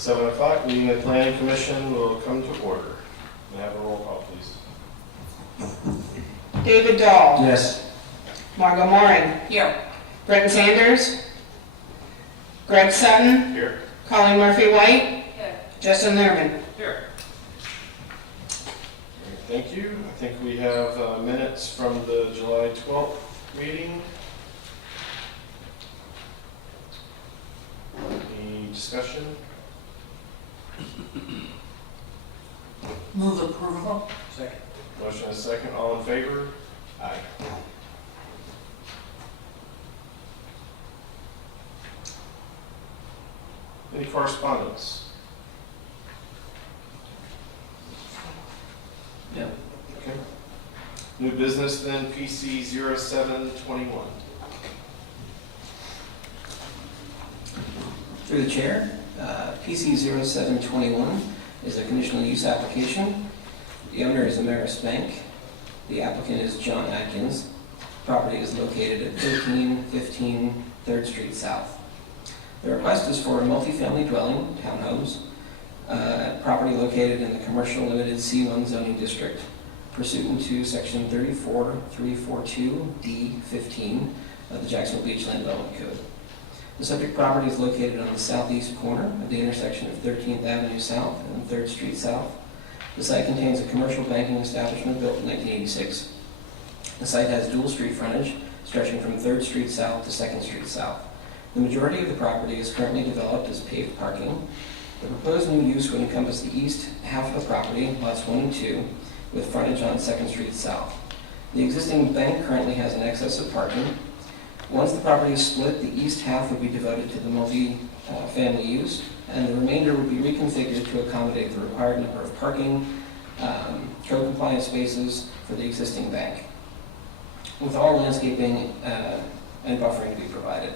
7 o'clock, meeting of the Planning Commission will come to order. May I have a roll call, please? David Dahl. Yes. Margot Moran. Here. Brenton Sanders. Greg Sutton. Here. Colleen Murphy-White. Here. Justin Lerman. Here. Thank you. I think we have minutes from the July 12th meeting. Any discussion? Move approval. Second. Motion is second. All in favor? Aye. Any correspondence? No. Okay. New business then, PC 0721. Through the chair, PC 0721 is a conditional use application. The owner is Ameris Bank. The applicant is John Atkins. Property is located at 1315 3rd Street South. The request is for a multifamily dwelling, townhomes, property located in the Commercial Limited C1 zoning district, pursuant to section 34342D15 of the Jacksonville Beachland Development Code. The subject property is located on the southeast corner of the intersection of 13th Avenue South and 3rd Street South. The site contains a commercial banking establishment built in 1986. The site has dual street frontage stretching from 3rd Street South to 2nd Street South. The majority of the property is currently developed as paved parking. The proposed new use would encompass the east half of the property, lots 1 and 2, with frontage on 2nd Street South. The existing bank currently has an excess of parking. Once the property is split, the east half would be devoted to the multi-family use, and the remainder would be reconfigured to accommodate the required number of parking, code-compliant spaces for the existing bank, with all landscaping and buffering to be provided.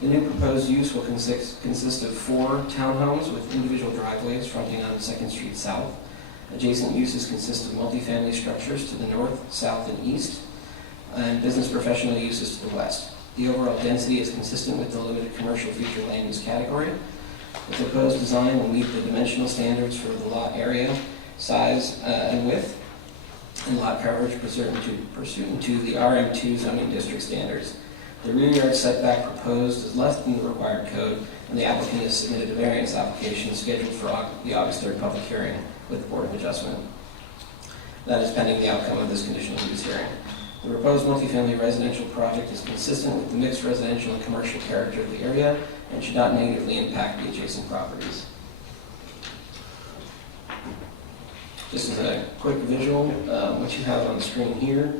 The new proposed use will consist of 4 townhomes with individual driveways fronting on 2nd Street South. Adjacent uses consist of multifamily structures to the north, south, and east, and business professional uses to the west. The overall density is consistent with the limited commercial feature land use category. The proposed design will meet the dimensional standards for the lot area, size, and width, and lot coverage pursuant to the RM2 zoning district standards. The rear yard setback proposed is less than the required code, and the applicant has submitted a variance application scheduled for the August 3rd public hearing with the Board of Adjustment. That is pending the outcome of this conditional use hearing. The proposed multifamily residential project is consistent with the mixed residential and commercial character of the area and should not negatively impact the adjacent properties. Just as a quick visual, what you have on the screen here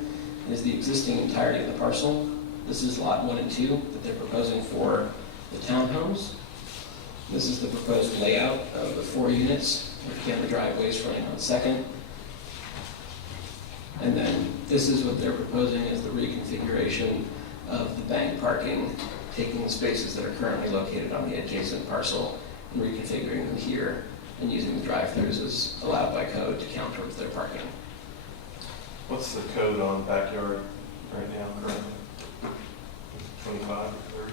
is the existing entirety of the parcel. This is lot 1 and 2 that they're proposing for the townhomes. This is the proposed layout of the 4 units, with camera driveways running on 2nd. And then this is what they're proposing as the reconfiguration of the bank parking, taking the spaces that are currently located on the adjacent parcel and reconfiguring them here and using the drive-throughs as allowed by code to count towards their parking. What's the code on backyard right now currently? 25 or 30?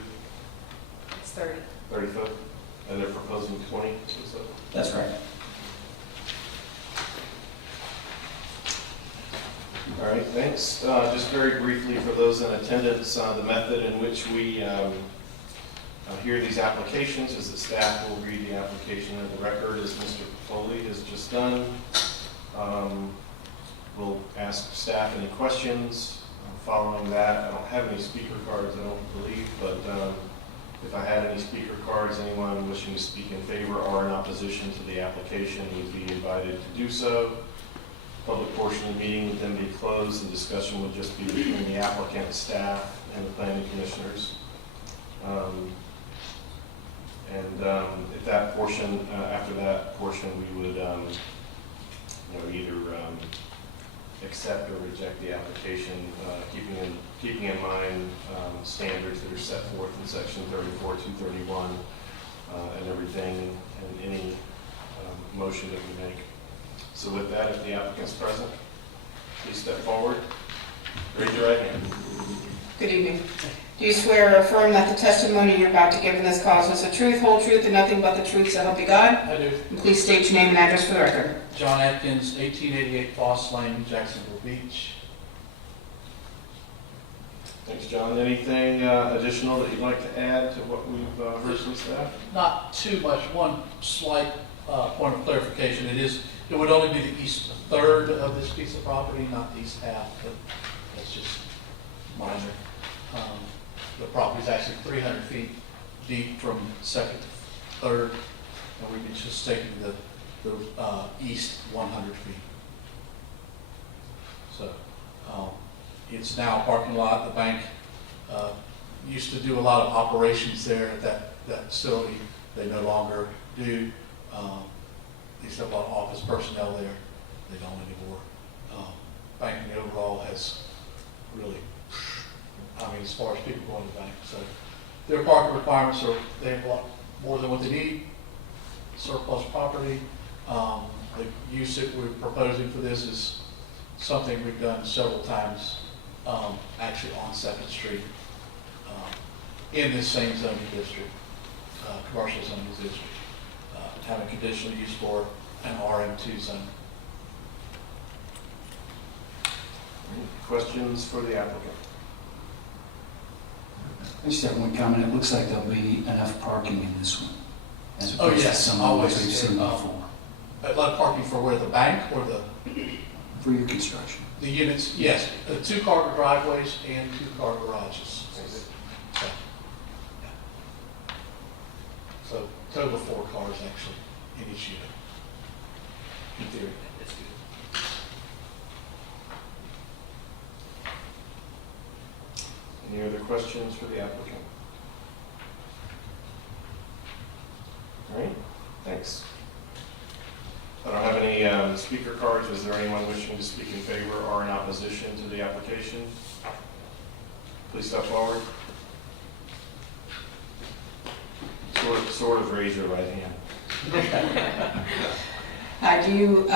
It's 30. 30 foot? And they're proposing 20? So That's right. all right, thanks. Just very briefly for those in attendance, the method in which we hear these applications is that staff will read the application in the record as Mr. Foley has just done. We'll ask staff any questions. Following that, I don't have any speaker cards, I don't believe, but if I had any speaker cards, anyone wishing to speak in favor or in opposition to the application would be invited to do so. Public portion of the meeting would then be closed and discussion would just be between the applicant, staff, and the planning commissioners. At that portion, after that portion, we would either accept or reject the application, keeping in mind standards that are set forth in section 34-231 and everything, and any motion that we make. So with that, if the applicant's present, please step forward. Raise your right hand. Good evening. Do you swear or affirm that the testimony you're about to give in this cause is the truth, whole truth, and nothing but the truth, so help you God? I do. And please state your name and address for the record. John Atkins, 1888 Foss Lane, Jacksonville Beach. Thanks, John. Anything additional that you'd like to add to what we've heard from staff? Not too much. One slight point of clarification. It would only be the east third of this piece of property, not the east half, but that's just minor. The property is actually 300 feet deep from second to third, and we've been just taking the east 100 feet. So it's now a parking lot. The bank used to do a lot of operations there at that facility. They no longer do. They used to have a lot of office personnel there. They don't anymore. Banking overall has really, as far as people going to the bank. So their parking requirements they have a lot more than what they need. Surplus property. The use that we're proposing for this is something we've done several times, actually on 2nd Street, in this same zoning district, commercial zoning district, having conditional use for an RM2 zone. Questions for the applicant? I just have one comment. It looks like there'll be enough parking in this one, as Oh, opposed to yes, some of the ones always. we've seen before, A lot of parking for where the bank or for your construction. the units, yes, 2-car driveways and 2-car garages. So total of 4 cars actually in each unit, in theory. Any other questions for the applicant? All right, thanks. I don't have any speaker cards. Is there anyone wishing to speak in favor or in opposition to the application? Please step forward. Sort of raise your right hand. Do you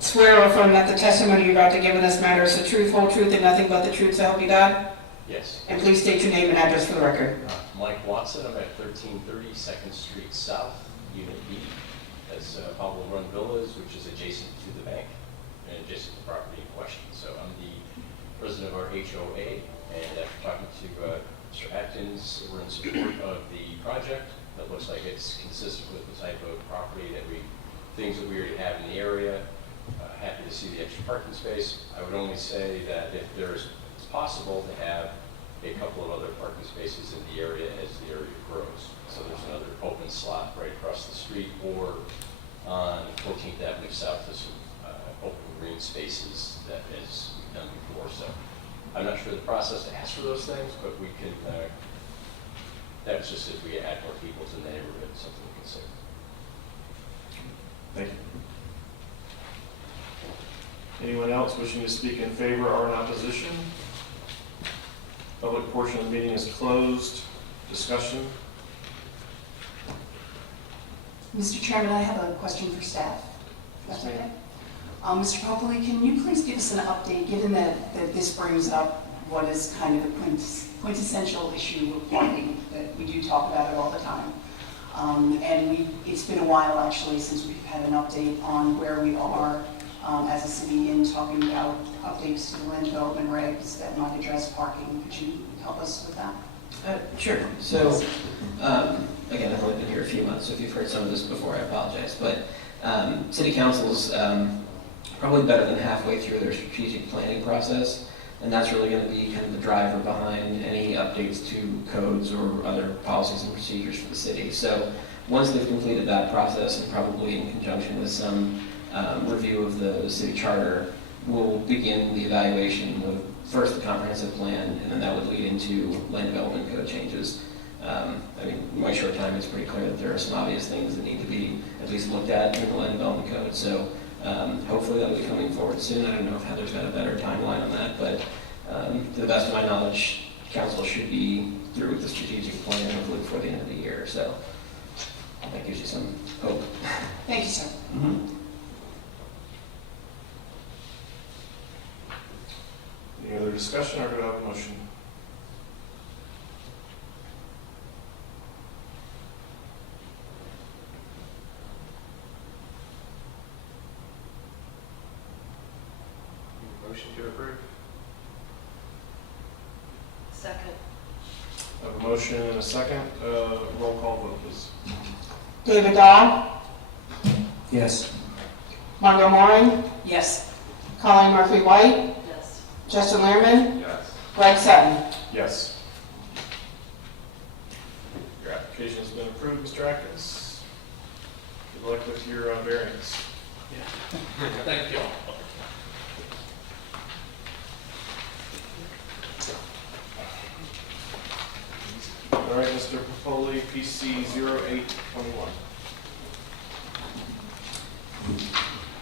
swear or affirm that the testimony you're about to give in this matter is the truth, whole truth, and nothing but the truth, so help you God? Yes. And please state your name and address for the record. Mike Watson, I'm at 1330 2nd Street South, Unit B. That's Pablo Run Villas, which is adjacent to the bank and adjacent to the property in question. So I'm the president of our HOA, and after talking to Mr. Atkins, we're in support of the project. That looks like it's consistent with the type of property things that we already have in the area. Happy to see the extra parking space. I would only say that if it's possible to have a couple of other parking spaces in the area as the area grows. So there's another open slot right across the street, or on 14th Avenue South, there's some open green spaces that has been done before. So I'm not sure the process to ask for those things, but we can, that was just if we add more people to the neighborhood, something to consider. Thank you. Anyone else wishing to speak in favor or in opposition? Public portion of the meeting is closed. Discussion? Mr. Chairman, I have a question for staff. If that's okay. Mr. Popoli, can you please give us an update, given that this brings up what is kind of a quintessential issue of parking, that we do talk about it all the time. It's been a while actually since we've had an update on where we are as a city in talking about updates to the land development regs that might address parking. Could you help us with that? Sure. So, again, I've only been here a few months, so if you've heard some of this before, I apologize. But City Council's probably better than halfway through their strategic planning process, and that's really going to be kind of the driver behind any updates to codes or other policies and procedures for the city. So once they've completed that process, and probably in conjunction with some review of the city charter, we'll begin the evaluation of first the comprehensive plan, and then that would lead into land development code changes. In my short time, it's pretty clear that there are some obvious things that need to be at least looked at in the land development code. So hopefully that'll be coming forward soon. I don't know if Heather's got a better timeline on that, but to the best of my knowledge, council should be through with the strategic plan hopefully before the end of the year. So that gives you some hope. Thank you, sir. Mm-hmm. Any other discussion, or do I have a motion? motion to approve. Second. I have a motion and a second. Roll call vote, please. David Dahl, Yes. Margot Moran, Yes. Colleen Murphy White, Yes. Justin Lehrman, Yes. Greg Sutton. Yes. Your application has been approved, Mr. Atkins. Good luck with your variance. Thank you. All right, Mr. Popoli, PC 0821.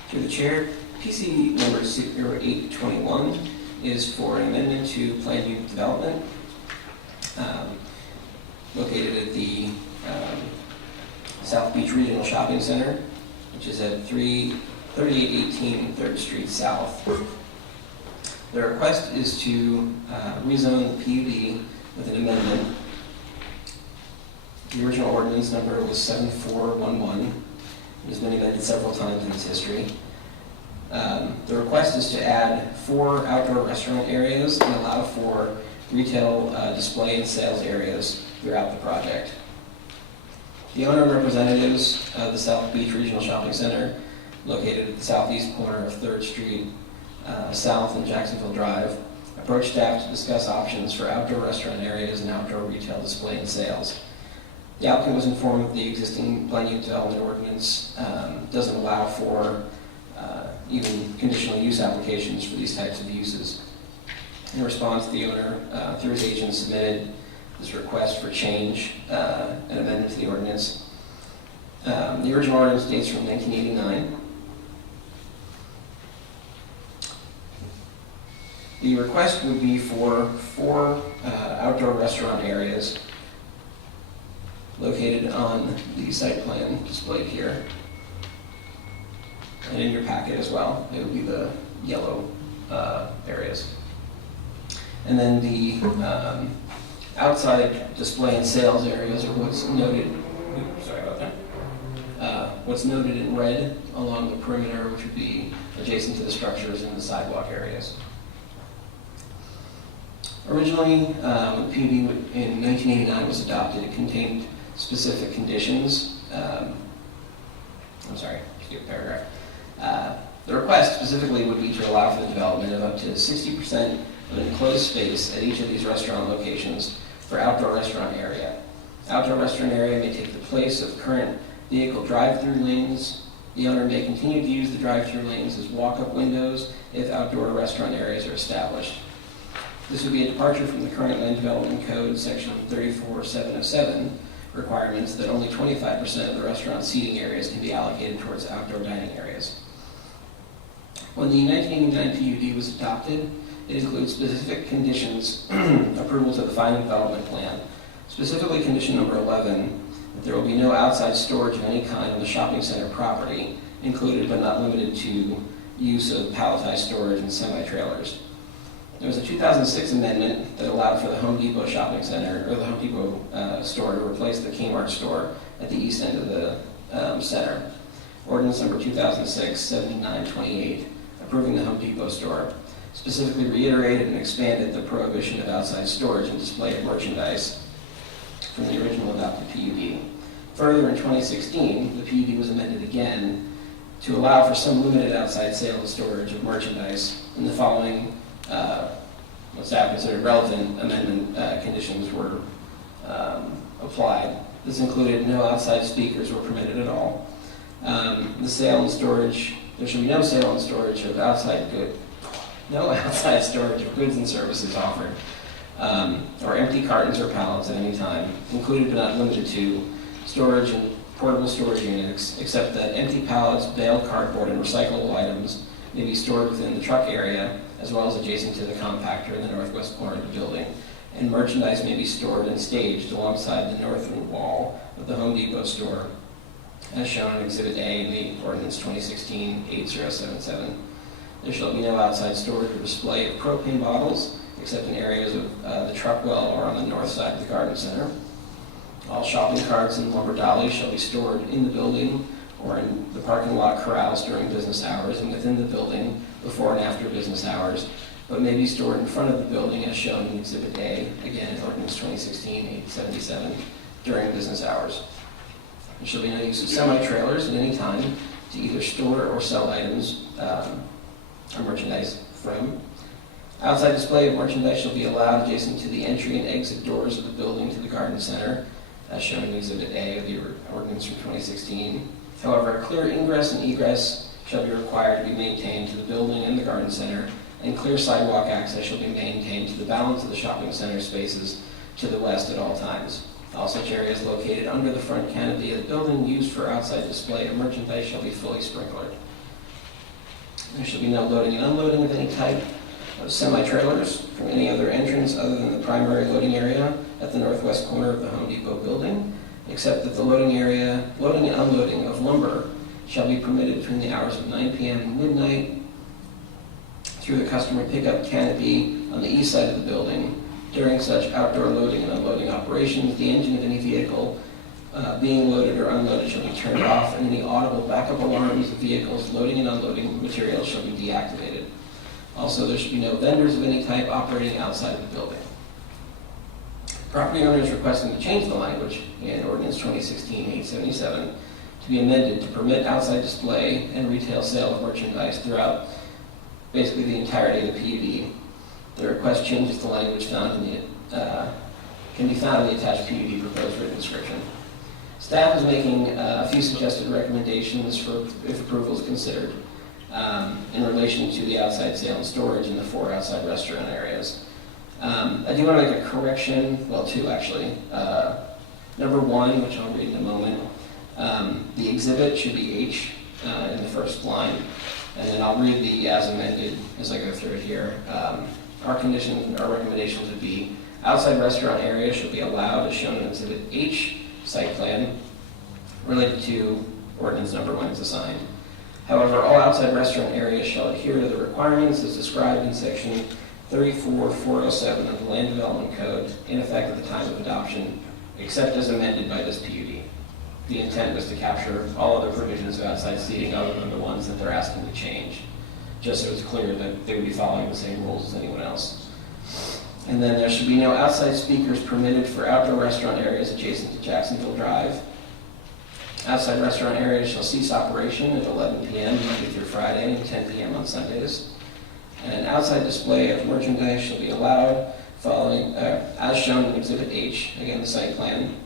Through the chair, PC number 0821 is for an amendment to Plan Unit Development located at the South Beach Regional Shopping Center, which is at 3818 3rd Street South. The request is to rezone the PUD with an amendment. The original ordinance number was 7411. It has been amended several times in its history. The request is to add 4 outdoor restaurant areas and allow for retail display and sales areas throughout the project. The owner and representatives of the South Beach Regional Shopping Center, located at the southeast corner of 3rd Street South and Jacksonville Drive, approached staff to discuss options for outdoor restaurant areas and outdoor retail display and sales. The applicant was informed that the existing Plan Unit Development Ordinance doesn't allow for even conditional use applications for these types of uses. In response, the owner, through his agent, submitted this request for change and amendment to the ordinance. The original ordinance dates from 1989. The request would be for 4 outdoor restaurant areas located on the site plan displayed here. And in your packet as well, it would be the yellow areas. And then the outside display and sales areas are what's noted, sorry about that, what's noted in red along the perimeter, which would be adjacent to the structures in the sidewalk areas. Originally, when the PUD in 1989 was adopted, it contained specific conditions. I'm sorry, skip paragraph. The request specifically would be to allow for the development of up to 60% of an enclosed space at each of these restaurant locations for outdoor restaurant area. Outdoor restaurant area may take the place of current vehicle drive-through lanes. The owner may continue to use the drive-through lanes as walk-up windows if outdoor restaurant areas are established. This would be a departure from the current Land Development Code, Section 34707, requirements that only 25% of the restaurant seating areas can be allocated towards outdoor dining areas. When the 1989 PUD was adopted, it includes specific conditions, approval to the final development plan. Specifically, condition number 11, that there will be no outside storage of any kind on the shopping center property, included but not limited to use of palletized storage and semi-trailers. There was a 2006 amendment that allowed for the Home Depot shopping center, or the Home Depot store, to replace the Kmart store at the east end of the center. Ordinance number 2006-7928, approving the Home Depot store, specifically reiterated and expanded the prohibition of outside storage and display of merchandise from the original adopted PUD. Further, in 2016, the PUD was amended again to allow for some limited outside sale and storage of merchandise, and the following what staff considered relevant amendment conditions were applied. This included no outside speakers were permitted at all. The sale and storage, there should be no sale and storage of outside goods, no outside storage of goods and services offered, or empty cartons or pallets at any time, included but not limited to storage and portable storage units, except that empty pallets, baled cardboard, and recyclable items may be stored within the truck area, as well as adjacent to the compactor in the northwest corner of the building, and merchandise may be stored and staged alongside the northern wall of the Home Depot store, as shown in Exhibit A in the Ordinance 2016-8077. There shall be no outside storage or display of propane bottles, except in areas of the truck well or on the north side of the garden center. All shopping carts and lumber dollies shall be stored in the building or in the parking lot corrals during business hours and within the building before and after business hours, but may be stored in front of the building as shown in Exhibit A, again in Ordinance 2016-877, during business hours. There shall be no use of semi-trailers at any time to either store or sell items or merchandise from. Outside display of merchandise shall be allowed adjacent to the entry and exit doors of the building to the garden center, as shown in Exhibit A of the ordinance from 2016. However, a clear ingress and egress shall be required to be maintained to the building and the garden center, and clear sidewalk access shall be maintained to the balance of the shopping center spaces to the west at all times. All such areas located under the front canopy of the building used for outside display of merchandise shall be fully sprinklered. There shall be no loading and unloading of any type of semi-trailers from any other entrance other than the primary loading area at the northwest corner of the Home Depot building, except that the loading and unloading of lumber shall be permitted between the hours of 9 p.m. and midnight through the customer pickup canopy on the east side of the building. During such outdoor loading and unloading operations, the engine of any vehicle being loaded or unloaded shall be turned off, and any audible backup alarms of vehicles loading and unloading materials shall be deactivated. Also, there should be no vendors of any type operating outside of the building. Property owners requesting to change the language in Ordinance 2016-877 to be amended to permit outside display and retail sale of merchandise throughout basically the entirety of the PUD. The request changes the language found in the, can be found in the attached PUD proposed written description. Staff is making a few suggested recommendations for if approval is considered in relation to the outside sale and storage in the 4 outside restaurant areas. I do want to make a correction, well, 2 actually. Number 1, which I'll read in a moment, the exhibit should be H in the first line, and then I'll read the as amended as I go through it here. Our recommendations would be outside restaurant area should be allowed as shown in Exhibit H site plan related to ordinance number 1 is assigned. However, all outside restaurant areas shall adhere to the requirements as described in section 34-407 of the Land Development Code in effect at the time of adoption, except as amended by this PUD. The intent was to capture all other provisions of outside seating other than the ones that they're asking to change, just so it's clear that they would be following the same rules as anyone else. And then there should be no outside speakers permitted for outdoor restaurant areas adjacent to Jacksonville Drive. Outside restaurant areas shall cease operation at 11 p.m. Monday through Friday and 10 p.m. on Sundays. And an outside display of merchandise shall be allowed following, as shown in Exhibit H, again the site plan.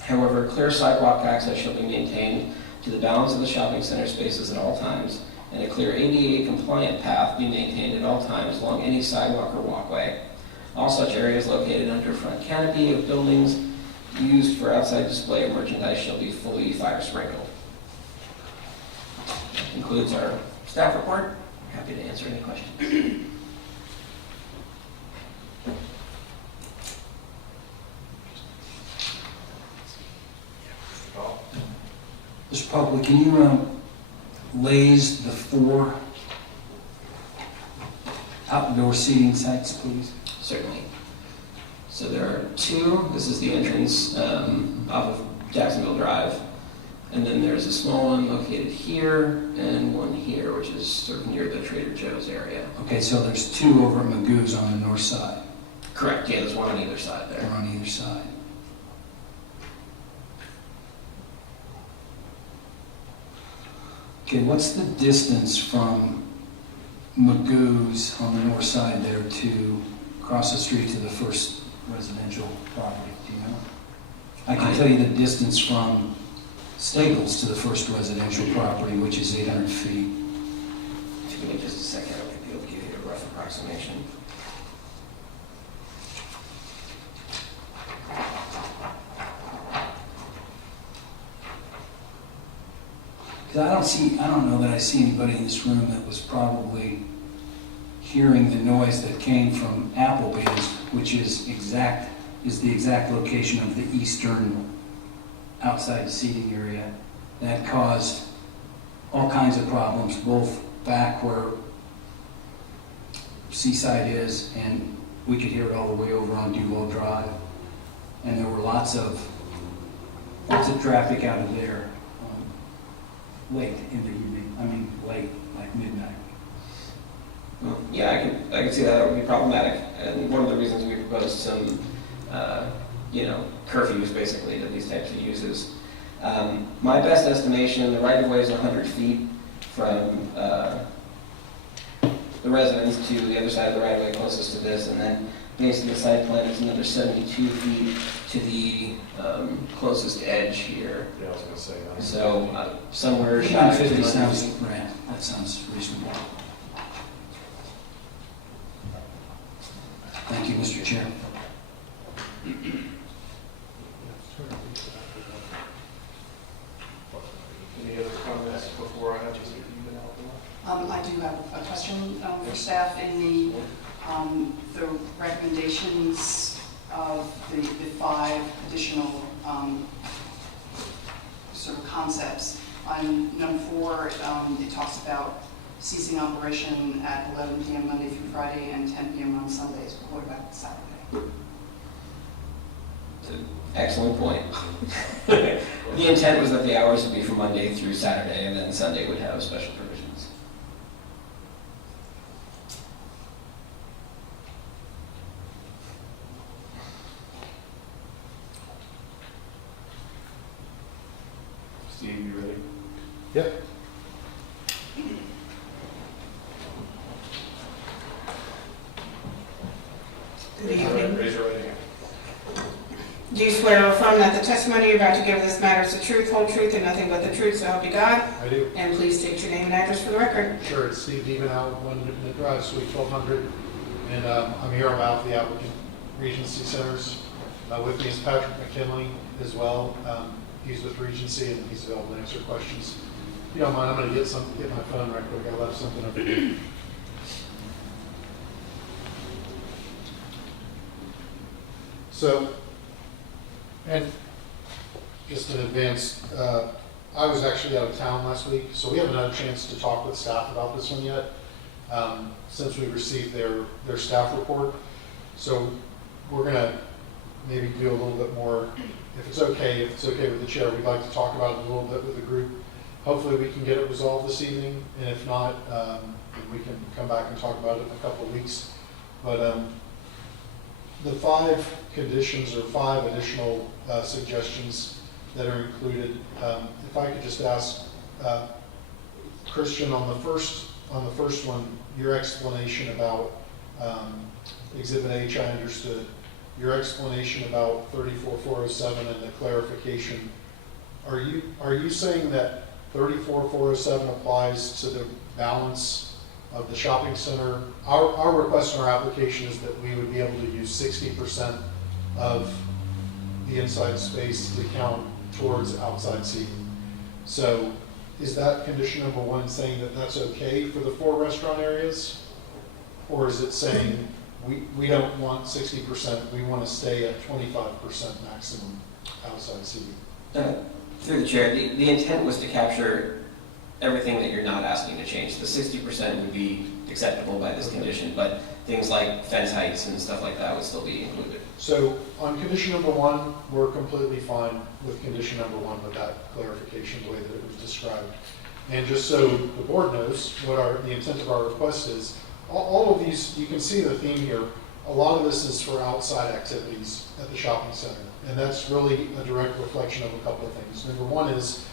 However, clear sidewalk access shall be maintained to the balance of the shopping center spaces at all times, and a clear ADA compliant path be maintained at all times along any sidewalk or walkway. All such areas located under front canopy of buildings used for outside display of merchandise shall be fully fire sprinkled. That concludes our staff report. I'm happy to answer any questions. Mr. Popley, can you laze the 4 outdoor seating sites, please? Certainly. So there are 2. This is the entrance off of Jacksonville Drive. And then there's a small one located here and one here, which is sort of near the Trader Joe's area. Okay, so there's 2 over at Magoo's on the north side. Correct, yeah, there's one on either side They're there. on either side. Okay, what's the distance from Magoo's on the north side there to across the street to the first residential property? Do you know? I can tell you the distance from Staples to the first residential property, which is 800 feet. If you give me just a second, I might be able to give you a rough approximation. Because I don't know that I see anybody in this room that was probably hearing the noise that came from Applebee's, which is the exact location of the eastern outside seating area. That caused all kinds of problems, both back where Seaside is, and we could hear it all the way over on Duval Drive. And there were lots of traffic out of there. late in the evening, I mean, late, like midnight. Well, yeah, I can see that would be problematic, and one of the reasons we proposed some, curfews basically to these types of uses. My best estimation, the right-of-way is 100 feet from the residence to the other side of the right-of-way closest to this, and then basically the site plan is another 72 feet to the closest edge here. Yeah, I was gonna say that. So somewhere shy of 150 200 sounds, feet. right, that sounds reasonable. Thank you, Mr. Chair. Any other comments before I have to speak? I do have a question for staff. In the recommendations of the 5 additional sort of concepts, on number 4, it talks about ceasing operation at 11 p.m. Monday through Friday and 10 p.m. on Sundays. What about Saturday? Excellent point. The intent was that the hours would be from Monday through Saturday, and then Sunday would have special provisions. Steve, you ready? Yep. Good evening. Raise your right hand. Do you swear or affirm that the testimony you're about to give in this matter is the truth, whole truth, and nothing but the truth, so help you God? I do. And please state your name and address for the record. Sure, it's Steve Devenau, 1 Newton Drive, Suite 1200. And I'm here on behalf of the applicant Regency Centers. With me is Patrick McKinley as well. He's with Regency and he's available to answer questions. If you don't mind, I'm going to get my phone right quick. I left something over here. So, and just in advance, I was actually out of town last week, so we haven't had a chance to talk with staff about this one yet, since we received their staff report. So we're gonna maybe do a little bit more, if it's okay with the chair, we'd like to talk about it a little bit with the group. Hopefully we can get it resolved this evening, and if not, then we can come back and talk about it in a couple of weeks. But the 5 conditions or 5 additional suggestions that are included, if I could just ask Christian, on the first one, your explanation about Exhibit H, I understood. Your explanation about 34407 and the clarification, are you saying that 34407 applies to the balance of the shopping center? Our request in our application is that we would be able to use 60% of the inside space to count towards outside seating. So is that condition number 1 saying that that's okay for the 4 restaurant areas? Or is it saying we don't want 60%, we want to stay at 25% maximum outside seating? Through the chair, the intent was to capture everything that you're not asking to change. The 60% would be acceptable by this condition, but things like fence heights and stuff like that would still be included. So on condition number 1, we're completely fine with condition number 1 with that clarification, the way that it was described. And just so the board knows what the intent of our request is, all of these, you can see the theme here, a lot of this is for outside activities at the shopping center. And that's really a direct reflection of a couple of things. Number 1 is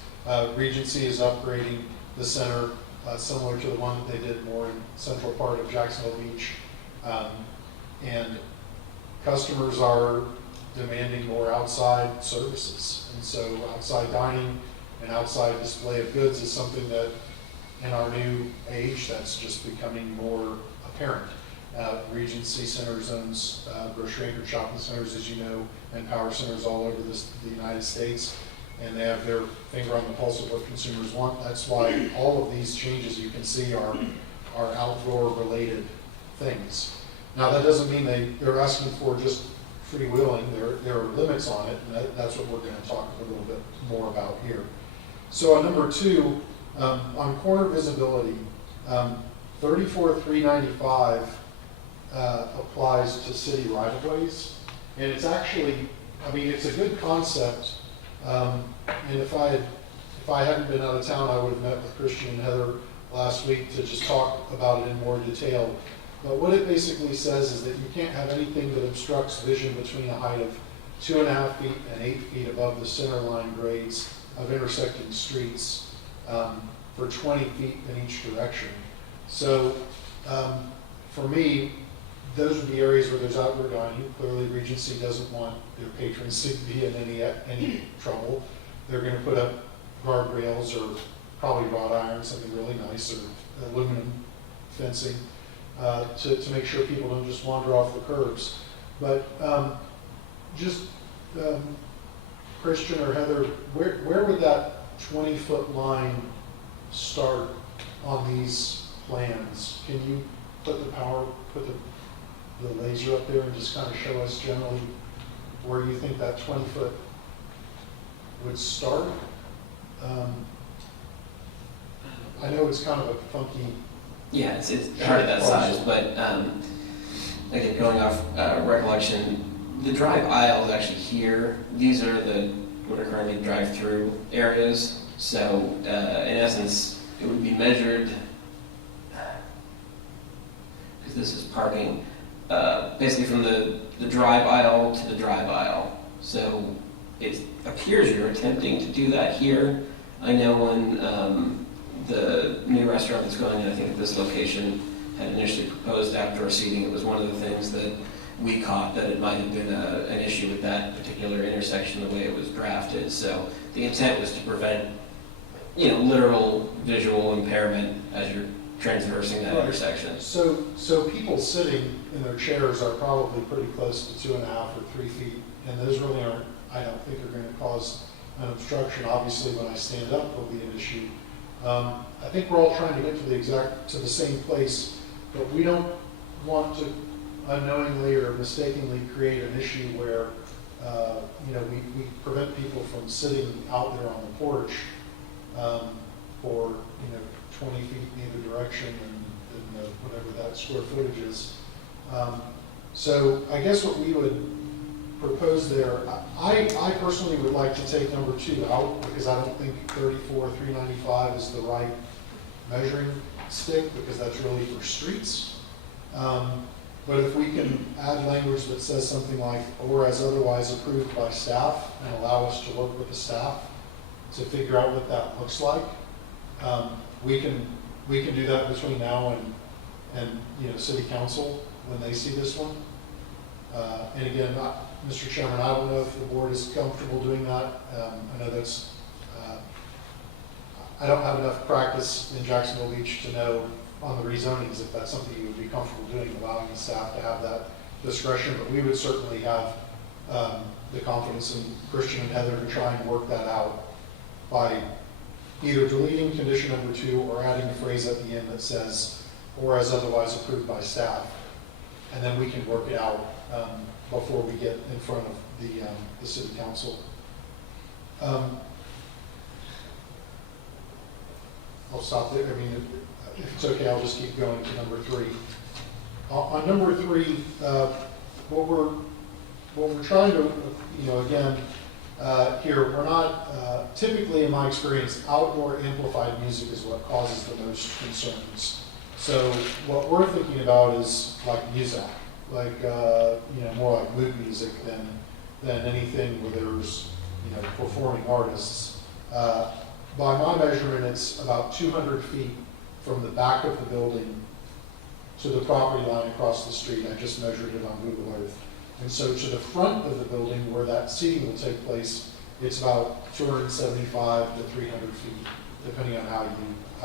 Regency is upgrading the center similar to the one that they did more in central part of Jacksonville Beach. And customers are demanding more outside services. And so outside dining and outside display of goods is something that in our new age, that's just becoming more apparent. Regency Centers owns grocery anchored shopping centers, as you know, and power centers all over the United States. And they have their finger on the pulse of what consumers want. That's why all of these changes you can see are outdoor related things. Now that doesn't mean they're asking for just freewheeling. There are limits on it, and that's what we're going to talk a little bit more about here. So on number 2, on corner visibility, 34395 applies to city right-of-ways, and it's actually, I mean, it's a good concept. And if I if I hadn't been out of town, I would have met with Christian and Heather last week to just talk about it in more detail. But what it basically says is that you can't have anything that obstructs vision between a height of 2.5 feet and 8 feet above the center line grades of intersecting streets for 20 feet in each direction. So for me, those are the areas where there's outward dining. Clearly, Regency doesn't want their patrons to be in any trouble. They're going to put up guardrails or probably wrought iron, something really nice, or aluminum fencing to make sure people don't just wander off the curbs. But Christian or Heather, where would that 20-foot line start on these plans? Can you put the laser up there and just kind of show us generally where you think that 20-foot would start? I know it's kind of a funky. Yeah, it's hard at that size, but again, going off recollection, the drive aisle is actually here. These are what are currently drive-through areas. So in essence, it would be measured, because this is parking, basically from the drive aisle to the drive aisle. So it appears you're attempting to do that here. I know when the new restaurant that's going in, I think at this location, had initially proposed outdoor seating, it was one of the things that we caught that it might have been an issue with that particular intersection, the way it was drafted. So the intent was to prevent, literal visual impairment as you're transversing that intersection. So people sitting in their chairs are probably pretty close to 2.5 or 3 feet, and those really aren't, I don't think, are going to cause an obstruction. Obviously, when I stand up, will be an issue. I think we're all trying to get to the same place, but we don't want to unknowingly or mistakenly create an issue where we prevent people from sitting out there on the porch for 20 feet in either direction and whatever that square footage is. So I guess what we would propose there, I personally would like to take number 2 out, because I don't think 34,395 is the right measuring stick, because that's really for streets. But if we can add language that says something like, or as otherwise approved by staff, and allow us to work with the staff to figure out what that looks like, we can do that between now and City Council when they see this one. And again, Mr. Chairman, I don't know if the board is comfortable doing that. I know that's, I don't have enough practice in Jacksonville Beach to know on the rezonings if that's something you would be comfortable doing, allowing the staff to have that discretion, but we would certainly have the confidence in Christian and Heather to try and work that out by either deleting condition number 2 or adding a phrase at the end that says, or as otherwise approved by staff. And then we can work it out before we get in front of the City Council. I'll stop there. I mean, if it's okay, I'll just keep going to number 3. On number 3, what we're trying to, again, here, we're not, typically in my experience, outdoor amplified music is what causes the most concerns. So what we're thinking about is like music, like, more like mood music than anything where there's, performing artists. By my measurement, it's about 200 feet from the back of the building to the property line across the street. I just measured it on Google Earth. And so to the front of the building where that seating will take place, it's about 275 to 300 feet, depending on how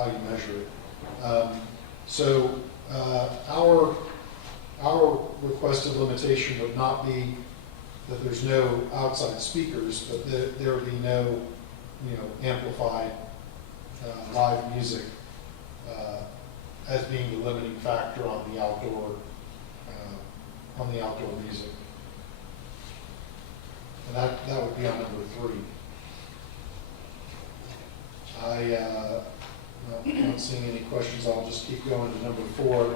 you measure it. So our requested limitation would not be that there's no outside speakers, but that there would be no, amplified live music as being the limiting factor on the outdoor music. And that would be on number 3. Not seeing any questions, I'll just keep going to number 4.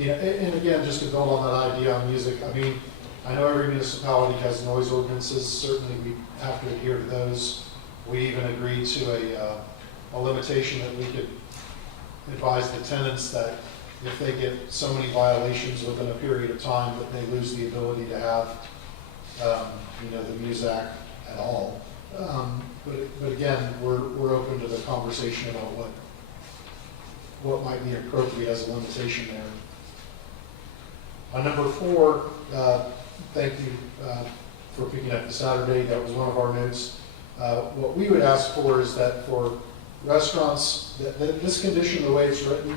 And again, just to build on that idea on music, I mean, I know every municipality has noise ordinances. Certainly we have to adhere to those. We even agreed to a limitation that we could advise the tenants that if they get so many violations within a period of time, that they lose the ability to have, the MUSAC at all. But again, we're open to the conversation about what might be appropriate as a limitation there. On number 4, thank you for picking up the Saturday. That was one of our notes. What we would ask for is that for restaurants, that this condition, the way it's written,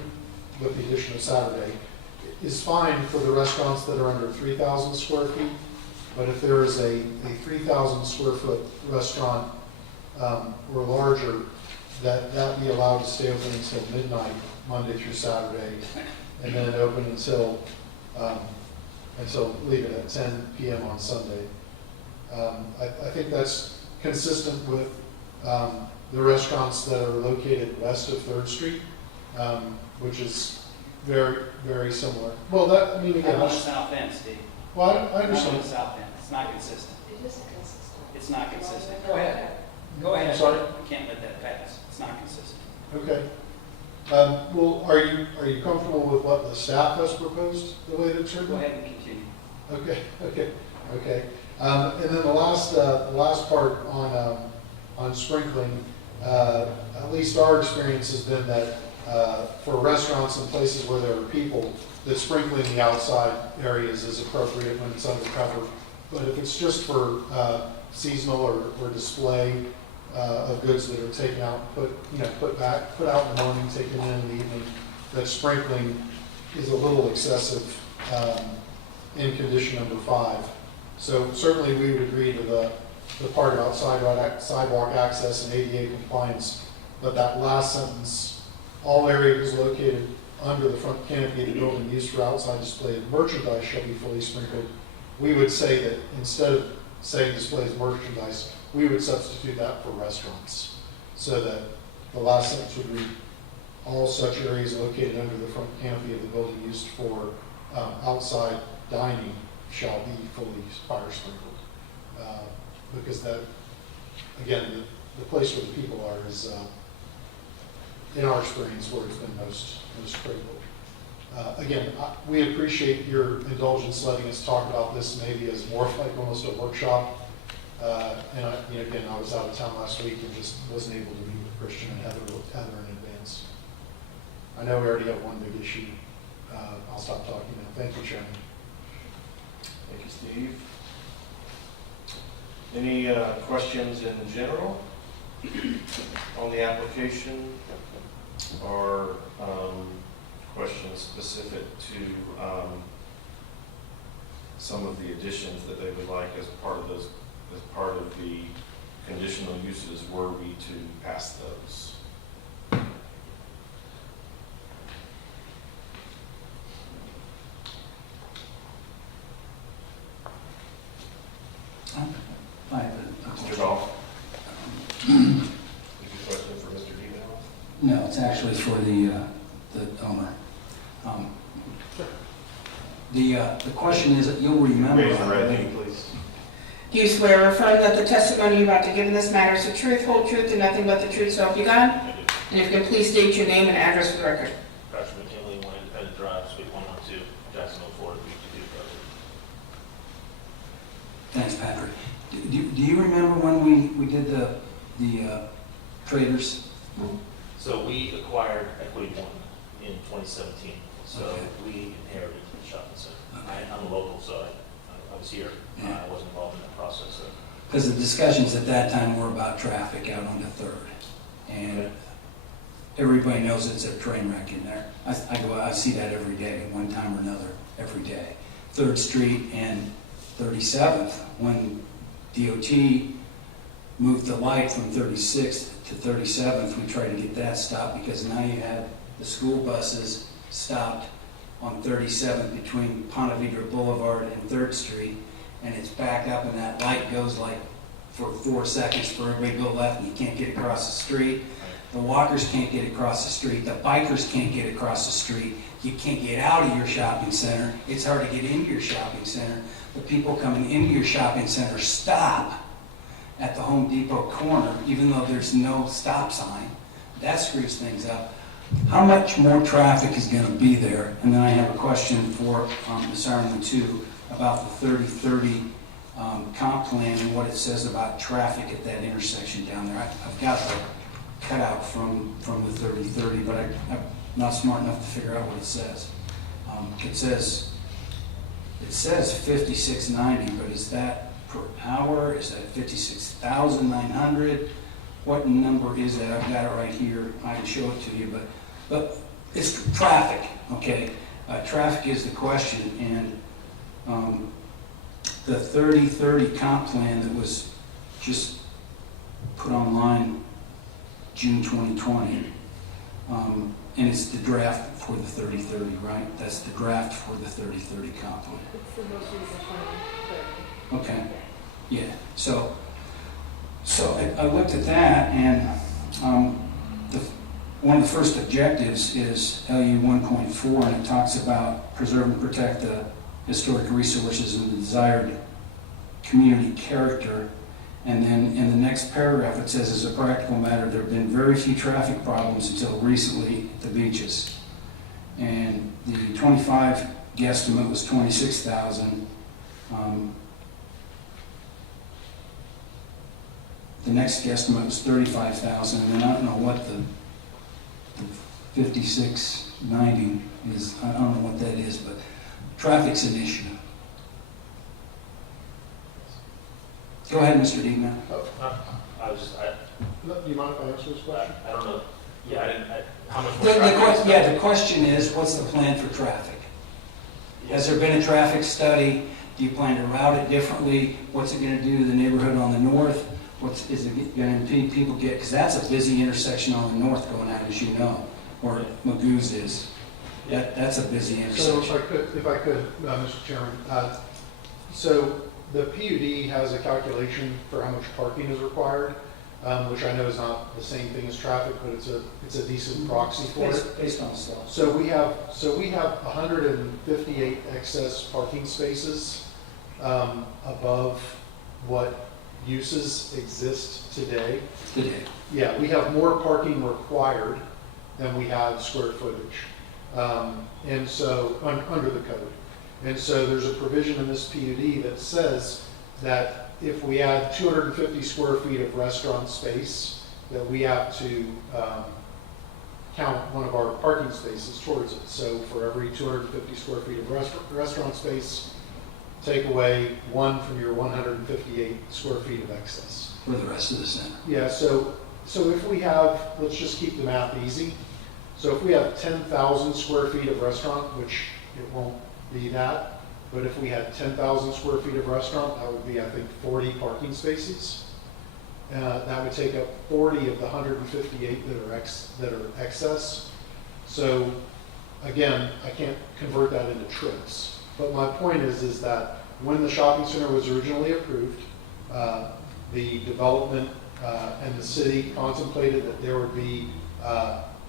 with the addition of Saturday, is fine for the restaurants that are under 3,000 square feet. But if there is a 3,000 square foot restaurant or larger, that be allowed to stay open until midnight, Monday through Saturday, and then open until leave it at 10 p.m. on Sunday. I think that's consistent with the restaurants that are located west of 3rd Street, which is very, very similar. Well, again, I'm on the south end, Steve. well, I I'm on understand. the south end. It's not consistent. It isn't consistent. It's not consistent. Go ahead. Go ahead. Sorry? You can't let that pass. It's not consistent. Okay. Well, are you comfortable with what the staff has proposed, the way that it's written? Go ahead and continue. Okay. And then the last part on sprinkling, at least our experience has been that for restaurants and places where there are people, that sprinkling the outside areas is appropriate when it's undercover. But if it's just for seasonal or display of goods that are taken out, put out in the morning, taken in the evening, that sprinkling is a little excessive in condition number 5. So certainly we would agree to the part about sidewalk access and ADA compliance, but that last sentence, all areas located under the front canopy of the building used for outside display of merchandise shall be fully sprinkled. We would say that instead of saying displays of merchandise, we would substitute that for restaurants, so that the last sentence would read, all such areas located under the front canopy of the building used for outside dining shall be fully fire sprinkled. Because that, again, the place where the people are is, in our experience, where it's been most critical. Again, we appreciate your indulgence letting us talk about this maybe as more like almost a workshop. And again, I was out of town last week and just wasn't able to meet with Christian and Heather in advance. I know we already have one big issue. I'll stop talking now. Thank you, Chairman. Thank you, Steve. Any questions in general on the application, or questions specific to some of the additions that they would like as part of the conditional uses, were we to pass those? I have a Mr. question. Goff? Is your question for Mr. Dino? No, it's actually for the owner. The question is, that you'll remember. Raise the right hand, please. Do you swear or affirm that the testimony you're about to give in this matter is the truth, whole truth, and nothing but the truth, so help you God? I do. And if you can please state your name and address for the record. Patrick McKinley, 1 Independent Drive, Suite 112, Jacksonville, Florida, 322. Thanks, Patrick. Do you remember when we did the traders? So we acquired Equity One in 2017. So Okay. we inherited the shopping center. Okay. I'm a local, so I was here. Yeah. I wasn't involved in that process. So. Because the discussions at that time were about traffic out on the 3rd. And Okay. everybody knows it's a train wreck in there. I see that every day, one time or another, every day. 3rd Street and 37th, when DOT moved the light from 36th to 37th, we tried to get that stopped, because now you have the school buses stopped on 37th between Ponte Vedra Boulevard and 3rd Street, and it's back up, and that light goes like for 4 seconds for everybody to go left, and you can't get across the street. The walkers can't get across the street. The bikers can't get across the street. You can't get out of your shopping center. It's hard to get into your shopping center. The people coming into your shopping center stop at the Home Depot corner, even though there's no stop sign. That screws things up. How much more traffic is going to be there? And then I have a question for Ms. Ireland too, about the 30-30 comp plan and what it says about traffic at that intersection down there. I've got the cutout from the 30-30, but I'm not smart enough to figure out what it says. It says 5690, but is that per hour? Is that 56,900? What number is that? I've got it right here. I can show it to you, but it's traffic, okay? Traffic is the question, and the 30-30 comp plan that was just put online June 2020, and it's the draft for the 30-30, right? That's the draft for the 30-30 comp plan. It's the most recent one, Okay, yeah, so I looked at that, and one of the first objectives is LU 1.4, and it talks about preserve and protect the historic resources and the desired community character. And then in the next paragraph, it says, as a practical matter, there have been very few traffic problems until recently at the beaches. And the 25 guesstimate was 26,000. The next guesstimate was 35,000, and then I don't know what the 5690 is. I don't know what that is, but traffic's an issue. Go ahead, Mr. Diekman. Do you mind if I answer this question? I don't know, yeah, how much more traffic? The question is, what's the plan for traffic? Has there been a traffic study? Do you plan to route it differently? What's it going to do to the neighborhood on the north? Is it going to impede people get, because that's a busy intersection on the north going out, as you know, or Magoo's is. That's a busy So intersection. if I could, Mr. Chairman, so the PUD has a calculation for how much parking is required, which I know is not the same thing as traffic, but it's a decent proxy for it. Based on slope. So we have 158 excess parking spaces above what uses exist today. Yeah, we have more parking required than we have square footage, and so under the code. And so there's a provision in this PUD that says that if we add 250 square feet of restaurant space, that we have to count one of our parking spaces towards it. So for every 250 square feet of restaurant space, take away one from your 158 square feet of excess. For the rest of the center. Yeah, so if we have, let's just keep the math easy. So if we have 10,000 square feet of restaurant, which it won't be that, but if we had 10,000 square feet of restaurant, that would be, I think, 40 parking spaces. That would take up 40 of the 158 that are excess. So again, I can't convert that into trips. But my point is that when the shopping center was originally approved, the development and the city contemplated that there would be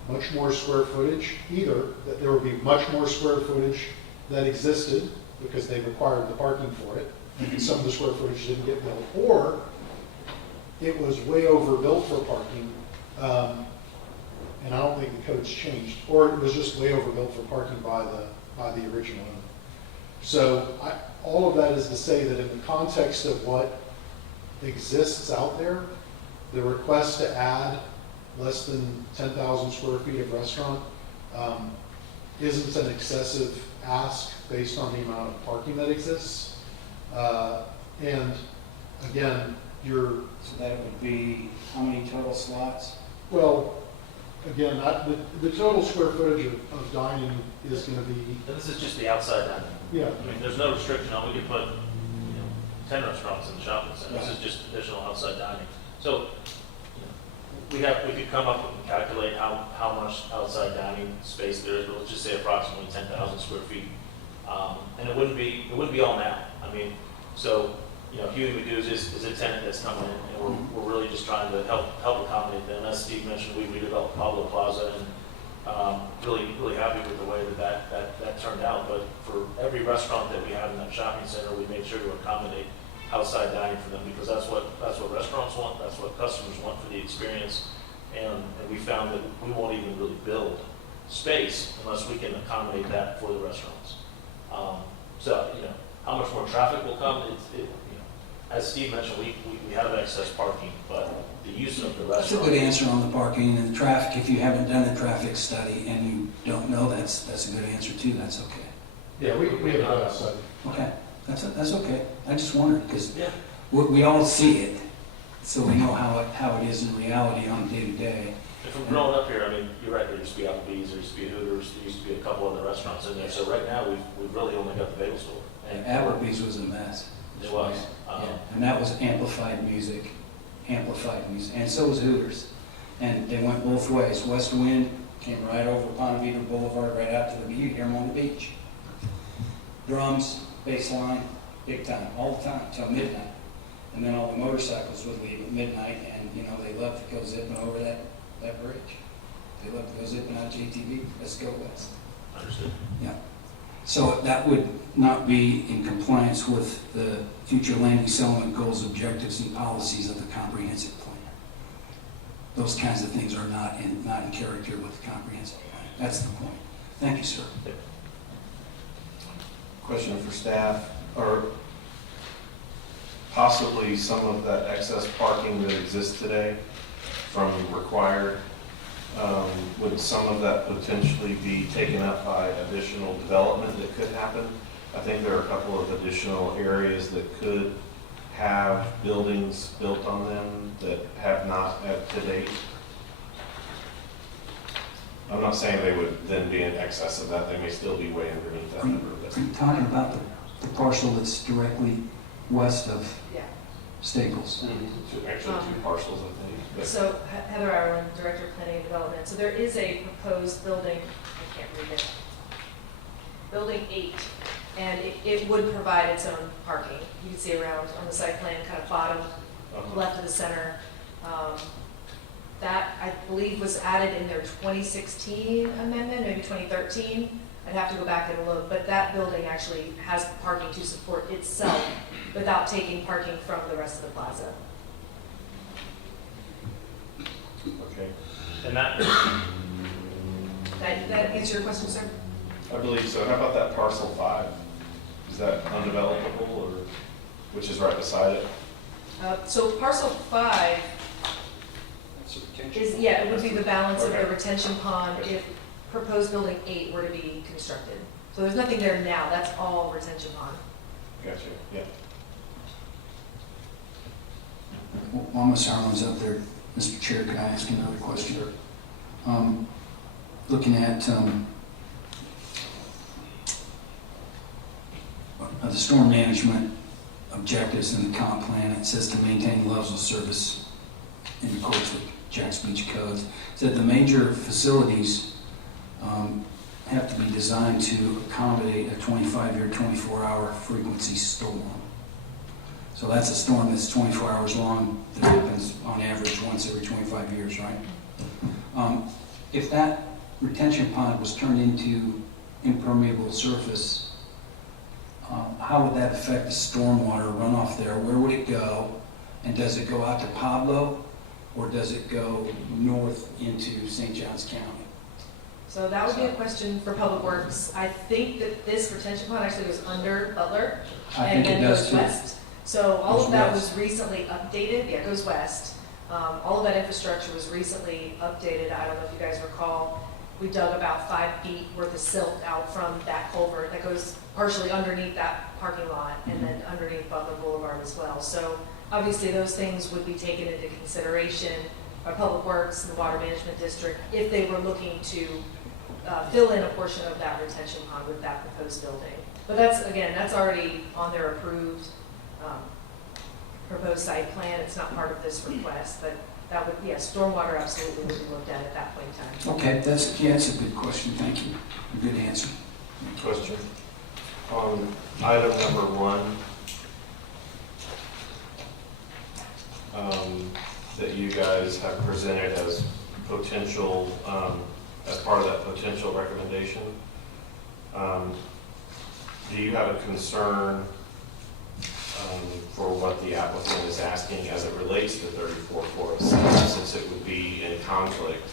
much more square footage, either that there would be much more square footage that existed because they required the parking for it, and some of the square footage didn't get built, or it was way overbuilt for parking, and I don't think the code's changed, or it was just way overbuilt for parking by the original owner. So all of that is to say that in the context of what exists out there, the request to add less than 10,000 square feet of restaurant isn't an excessive ask based on the amount of parking that exists. And again, So that would be how many total slots? well, again, the total square footage of dining is going to be, This is just the outside dining. yeah, I mean, there's no restriction on, we could put, 10 restaurants in the shopping center. This is just additional outside dining. So, we could come up and calculate how much outside dining space there is, but let's just say approximately 10,000 square feet. And it wouldn't be all now. I mean, so, Huey Magoo's is a tenant that's coming in, and we're really just trying to help accommodate them. As Steve mentioned, we redeveloped Pablo Plaza, and really happy with the way that turned out. But for every restaurant that we have in that shopping center, we made sure to accommodate outside dining for them, because that's what restaurants want, that's what customers want for the experience. And we found that we won't even really build space unless we can accommodate that for the restaurants. So, how much more traffic will come, as Steve mentioned, we have excess parking, but the use of the That's a restaurant. good answer on the parking and the traffic. If you haven't done a traffic study and you don't know, that's a good answer too. That's okay. Yeah, we have done that study. Okay, that's okay. I just wondered, because Yeah. we all see it, so we know how it is in reality on day to day. And from growing up here, I mean, you're right, there used to be Applebee's, there used to be Hooters, there used to be a couple other restaurants in there. So right now, we've really only got the bagel store. And Applebee's was a mess. It was. Yeah, and that was amplified music, and so was Hooters. And they went both ways. West Wind came right over Ponte Vedra Boulevard, right out to the, you'd hear them on the beach. Drums, bass line, big time, all the time, till midnight. And then all the motorcycles would leave at midnight, and, they loved to go zipping over that bridge. They loved to go zipping out JTV, let's go west. Understood. Yeah. So that would not be in compliance with the future land use element goals, objectives, and policies of the comprehensive plan. Those kinds of things are not in character with the comprehensive plan. That's the point. Thank you, sir. Question for staff, or possibly some of that excess parking that exists today from required, would some of that potentially be taken up by additional development that could happen? I think there are a couple of additional areas that could have buildings built on them that have not to date. I'm not saying they would then be in excess of that, they may still be way underneath that number. Are you talking about the parcel that's directly west of Yeah. Staples? Actually, two parcels, I think. but- So Heather Ireland, Director of Planning and Development. So there is a proposed building, I can't read it, Building 8, and it would provide its own parking. You can see around on the site plan, kind of bottom left of the center. That, I believe, was added in their 2016 amendment, maybe 2013. I'd have to go back and look, but that building actually has parking to support itself without taking parking from the rest of the plaza. Okay, And that, That answer your question, sir? I believe so. How about that parcel 5? Is that undevelopable, or, which is right beside it? So parcel 5 is, yeah, it would be the balance of the Okay. retention pond if proposed building 8 were to be constructed. So there's nothing there now, that's all retention pond. Gotcha, yeah. While Ms. Harlan's up there, Mr. Chair, can I ask another question? Looking at the storm management objectives in the comp plan, it says to maintain levels of service in accordance with Jack's Beach codes. It said the major facilities have to be designed to accommodate a 25-year, 24-hour frequency storm. So that's a storm that's 24 hours long, that happens on average once every 25 years, right? If that retention pond was turned into impermeable surface, how would that affect the stormwater runoff there? Where would it go? And does it go out to Pablo, or does it go north into St. Johns County? So that would be a question for Public Works. I think that this retention pond actually goes under Butler I and think it then does goes too. west. So all Goes of that west. was recently updated, yeah, it goes west. All of that infrastructure was recently updated. I don't know if you guys recall, we dug about 5 feet worth of silt out from that culvert that goes partially underneath that parking lot and then underneath Butler Boulevard as well. So obviously those things would be taken into consideration by Public Works and the Water Management District if they were looking to fill in a portion of that retention pond with that proposed building. But that's, again, that's already on their approved proposed site plan. It's not part of this request, but that would, yeah, stormwater absolutely would be looked at that point in time. Okay, that's a good question, thank you. A good answer. Question. On item number 1, that you guys have presented as potential, as part of that potential recommendation, do you have a concern for what the applicant is asking as it relates to 34-407, since it would be in conflict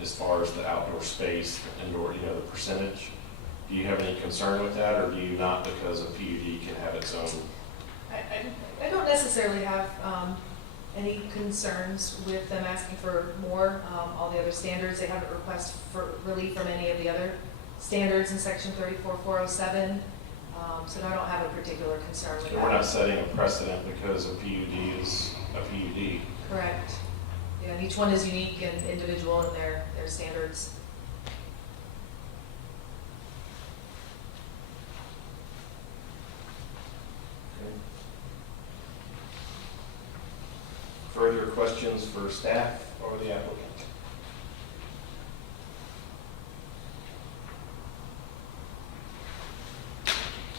as far as the outdoor space, indoor, the percentage. Do you have any concern with that, or do you not, because a PUD can have its own? I don't necessarily have any concerns with them asking for more. All the other standards, they haven't requested for relief from any of the other standards in section 34-407. So I don't have a particular concern with So that. we're not setting a precedent because a PUD is a PUD. Correct. Yeah, and each one is unique and individual in their standards. Further questions for staff or the applicant?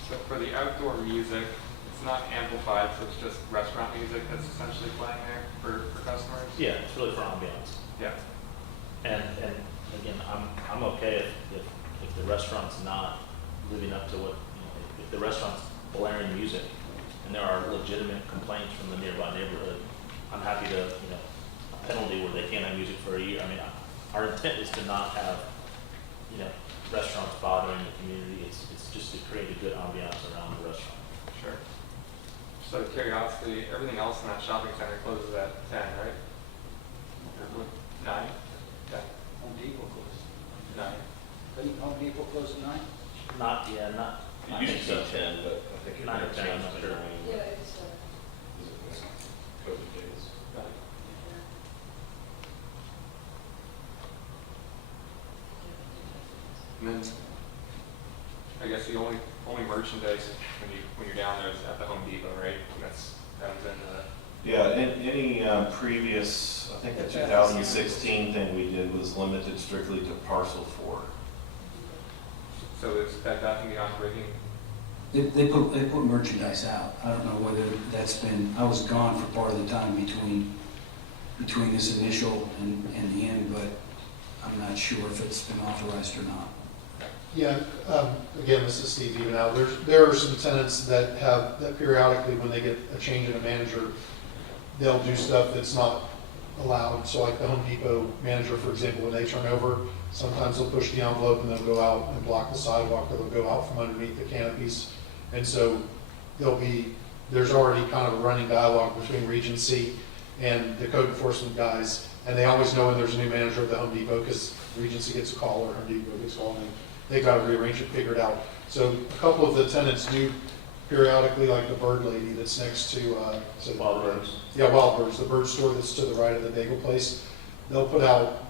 So for the outdoor music, it's not amplified, so it's just restaurant music that's essentially playing there for customers? Yeah, it's really for ambiance. Yeah. And again, I'm okay if the restaurant's not living up to what, if the restaurant's blaring music and there are legitimate complaints from the nearby neighborhood, I'm happy to, a penalty where they can't have music for a year. I mean, our intent is to not have, restaurants bothering the community. It's just to create a good ambiance around the restaurant. Sure. So out of curiosity, everything else in that shopping center closes at 10, right? Or 9? Yeah, Home Depot closed. 9. Couldn't Home Depot close at 9? Not. It used to be 10, but I think it 9 or 10, I'm changed not to sure. 9. Is it COVID days? And then, I guess the only merchandise when you're down there is at the Home Depot, right? And that was in the. Yeah, any previous, I think the 2016 thing we did was limited strictly to parcel 4. So is that nothing beyond rigging? They put merchandise out. I don't know whether that's been, I was gone for part of the time between this initial and the end, but I'm not sure if it's been authorized or not. Yeah, again, this is Steve even out. There are some tenants that periodically, when they get a change in a manager, they'll do stuff that's not allowed. So like the Home Depot manager, for example, when they turn over, sometimes they'll push the envelope and they'll go out and block the sidewalk, or they'll go out from underneath the canopies. And so there's already kind of a running dialogue between Regency and the code enforcement guys. And they always know when there's a new manager at the Home Depot, because Regency gets a call or Home Depot gets a call, and they've got to rearrange it, figure it out. So a couple of the tenants do periodically, like the Bird Lady that's next to, Wild Birds. Yeah, Wild Birds, the bird store that's to the right of the bagel place. They'll put out,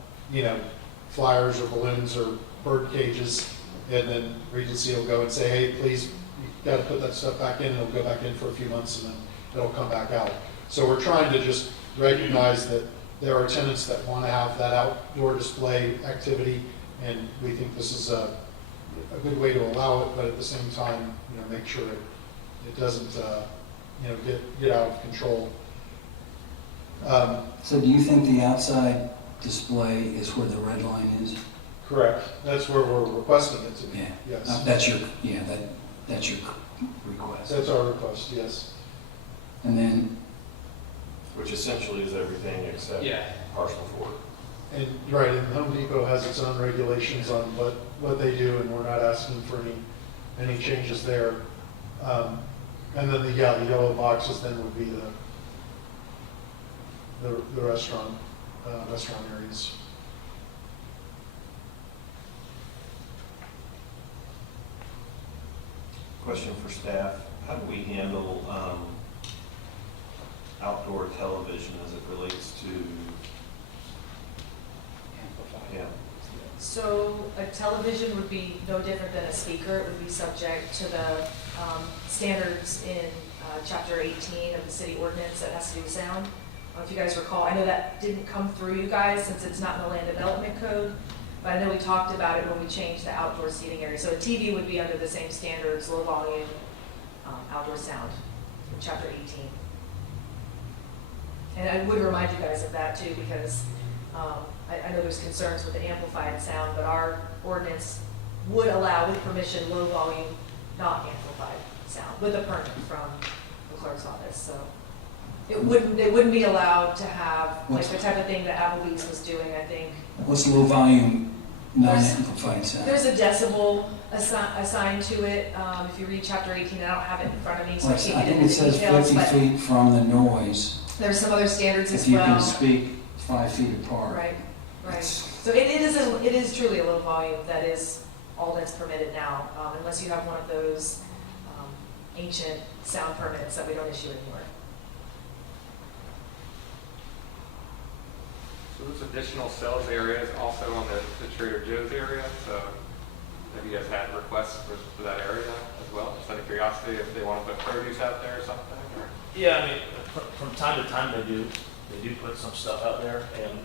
flyers or balloons or bird cages, and then Regency will go and say, hey, please, you got to put that stuff back in, and it'll go back in for a few months, and then it'll come back out. So we're trying to just recognize that there are tenants that want to have that outdoor display activity, and we think this is a good way to allow it, but at the same time, make sure it doesn't, get out of control. So do you think the outside display is where the red line is? Correct. That's where we're requesting it to be. Yeah. Yes. That's your request. That's our request, yes. And then, Which essentially is everything except parcel 4. And, right, and Home Depot has its own regulations on what they do, and we're not asking for any changes there. And then the yellow boxes then would be the restaurant areas. Question for staff: how do we handle outdoor television as it relates to? Yeah. So a television would be no different than a speaker. It would be subject to the standards in Chapter 18 of the city ordinance that has to do with sound. If you guys recall, I know that didn't come through you guys since it's not in the land development code, but I know we talked about it when we changed the outdoor seating area. So a TV would be under the same standards, low volume, outdoor sound, in Chapter 18. And I would remind you guys of that too, because I know there's concerns with the amplified sound, but our ordinance would allow, with permission, low volume, not amplified sound with a permit from the clerk's office, so. They wouldn't be allowed to have, like, the type of thing that Applebee's was doing, I think. What's low volume, non-amplified sound? There's a decibel assigned to it, if you read chapter 18, I don't have it in front of me, so I I can't get think into it the says details, 50 but feet from the noise, there's some other standards as if you can well. speak 5 feet apart. Right, right. It's- So it is truly a low volume, that is all that's permitted now, unless you have one of those ancient sound permits that we don't issue anymore. So this additional sales area is also on the Trader Joe's area, so have you guys had requests for that area as well? Just out of curiosity, if they want to put produce out there or something, or? Yeah, I mean, from time to time, they do put some stuff out there, and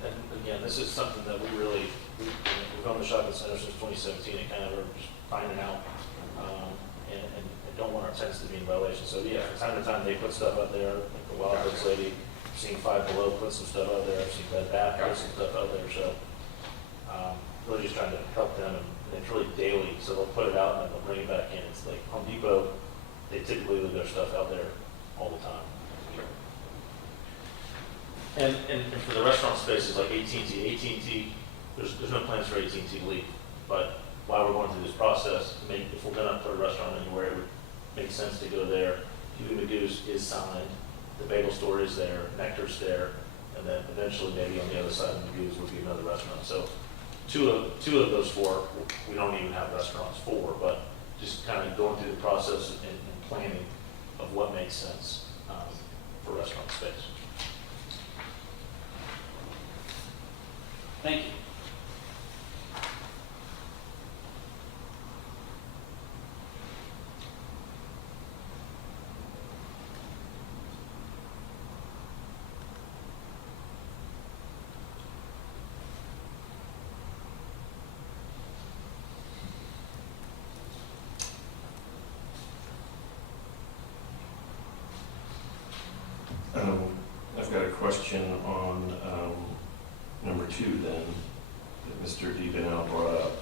again, this is something that we've owned the shopping center since 2017, and kind of are just finding out, and don't want our tenants to be in violation, so yeah, from time to time, they put stuff out there, like the Wild Goods lady, I've seen Five Below put some stuff out there, I've seen Bed Bath put some stuff out there, so, really just trying to help them, and it's really daily, so they'll put it out and then they'll bring it back in, it's like Home Depot, they typically leave their stuff out there all the time. And for the restaurant spaces like AT&T, there's no plans for AT&T to leave. But while we're going through this process, if we're gonna put a restaurant anywhere, it would make sense to go there. Huey Magoo's is signed, the bagel store is there, Nectar's there, and then eventually maybe on the other side of Magoo's would be another restaurant. So two of those four, we don't even have restaurants for, but just kind of going through the process and planning of what makes sense for restaurant space. Thank you. I've got a question on number 2 then, that Mr. DiBenel brought up.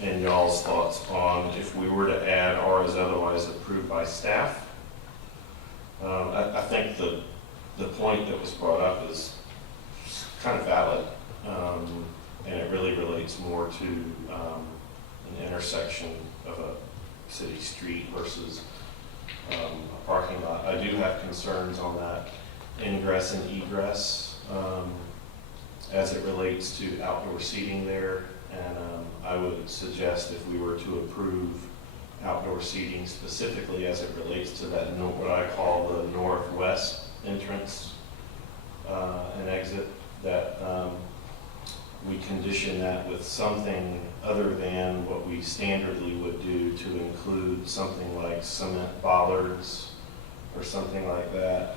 And y'all's thoughts on if we were to add or is otherwise approved by staff. I think the point that was brought up is kind of valid, and it really relates more to an intersection of a city street versus a parking lot. I do have concerns on that ingress and egress as it relates to outdoor seating there. And I would suggest if we were to approve outdoor seating specifically as it relates to that, what I call the northwest entrance and exit, that we condition that with something other than what we standardly would do, to include something like cement bollards or something like that,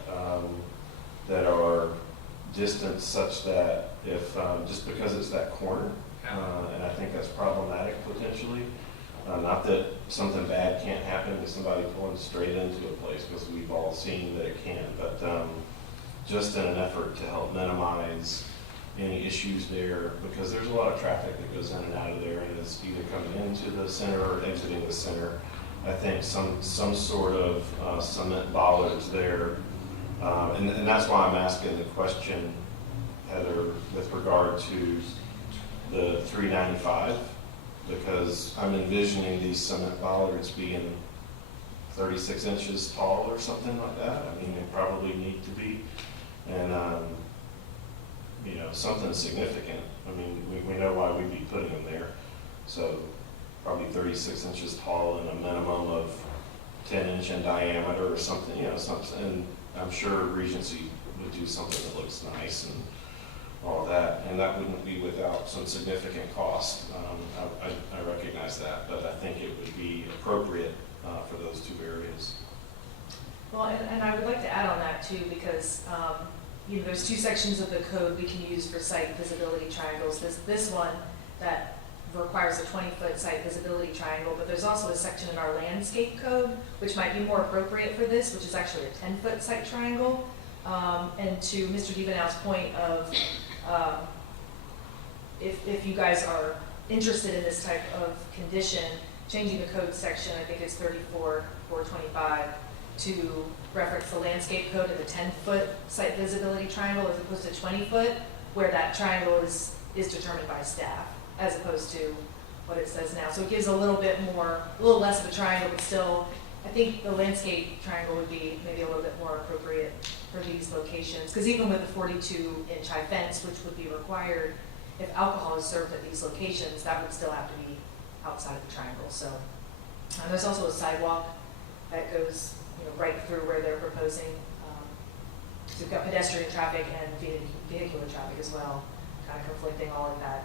that are distanced such that if, just because it's that corner, and I think that's problematic potentially. Not that something bad can't happen with somebody pulling straight into a place, because we've all seen that it can, but just in an effort to help minimize any issues there, because there's a lot of traffic that goes in and out of there, and is either coming into the center or exiting the center. I think some sort of cement bollards there, and that's why I'm asking the question, Heather, with regard to the 395, because I'm envisioning these cement bollards being 36 inches tall or something like that. I mean, they probably need to be, and you know, something significant. I mean, we know why we'd be putting them there, so probably 36 inches tall and a minimum of 10 inch in diameter or something, you know, something. And I'm sure Regency would do something that looks nice and all of that, and that wouldn't be without some significant cost. I recognize that, but I think it would be appropriate for those two areas. Well, and I would like to add on that too, because, you know, there's two sections of the code we can use for site visibility triangles. This one that requires a 20-foot site visibility triangle, but there's also a section in our landscape code, which might be more appropriate for this, which is actually a 10-foot site triangle. And to Mr. DiBenel's point of, if you guys are interested in this type of condition, changing the code section, I think it's 34-425, to reference the landscape code of the 10-foot site visibility triangle as opposed to 20-foot, where that triangle is determined by staff, as opposed to what it says now. So it gives a little bit more, a little less of a triangle, but still, I think the landscape triangle would be maybe a little bit more appropriate for these locations. Because even with the 42-inch high fence, which would be required, if alcohol is served at these locations, that would still have to be outside of the triangle. So there's also a sidewalk that goes, right through where they're proposing. So we've got pedestrian traffic and vehicular traffic as well, kind of conflicting all of that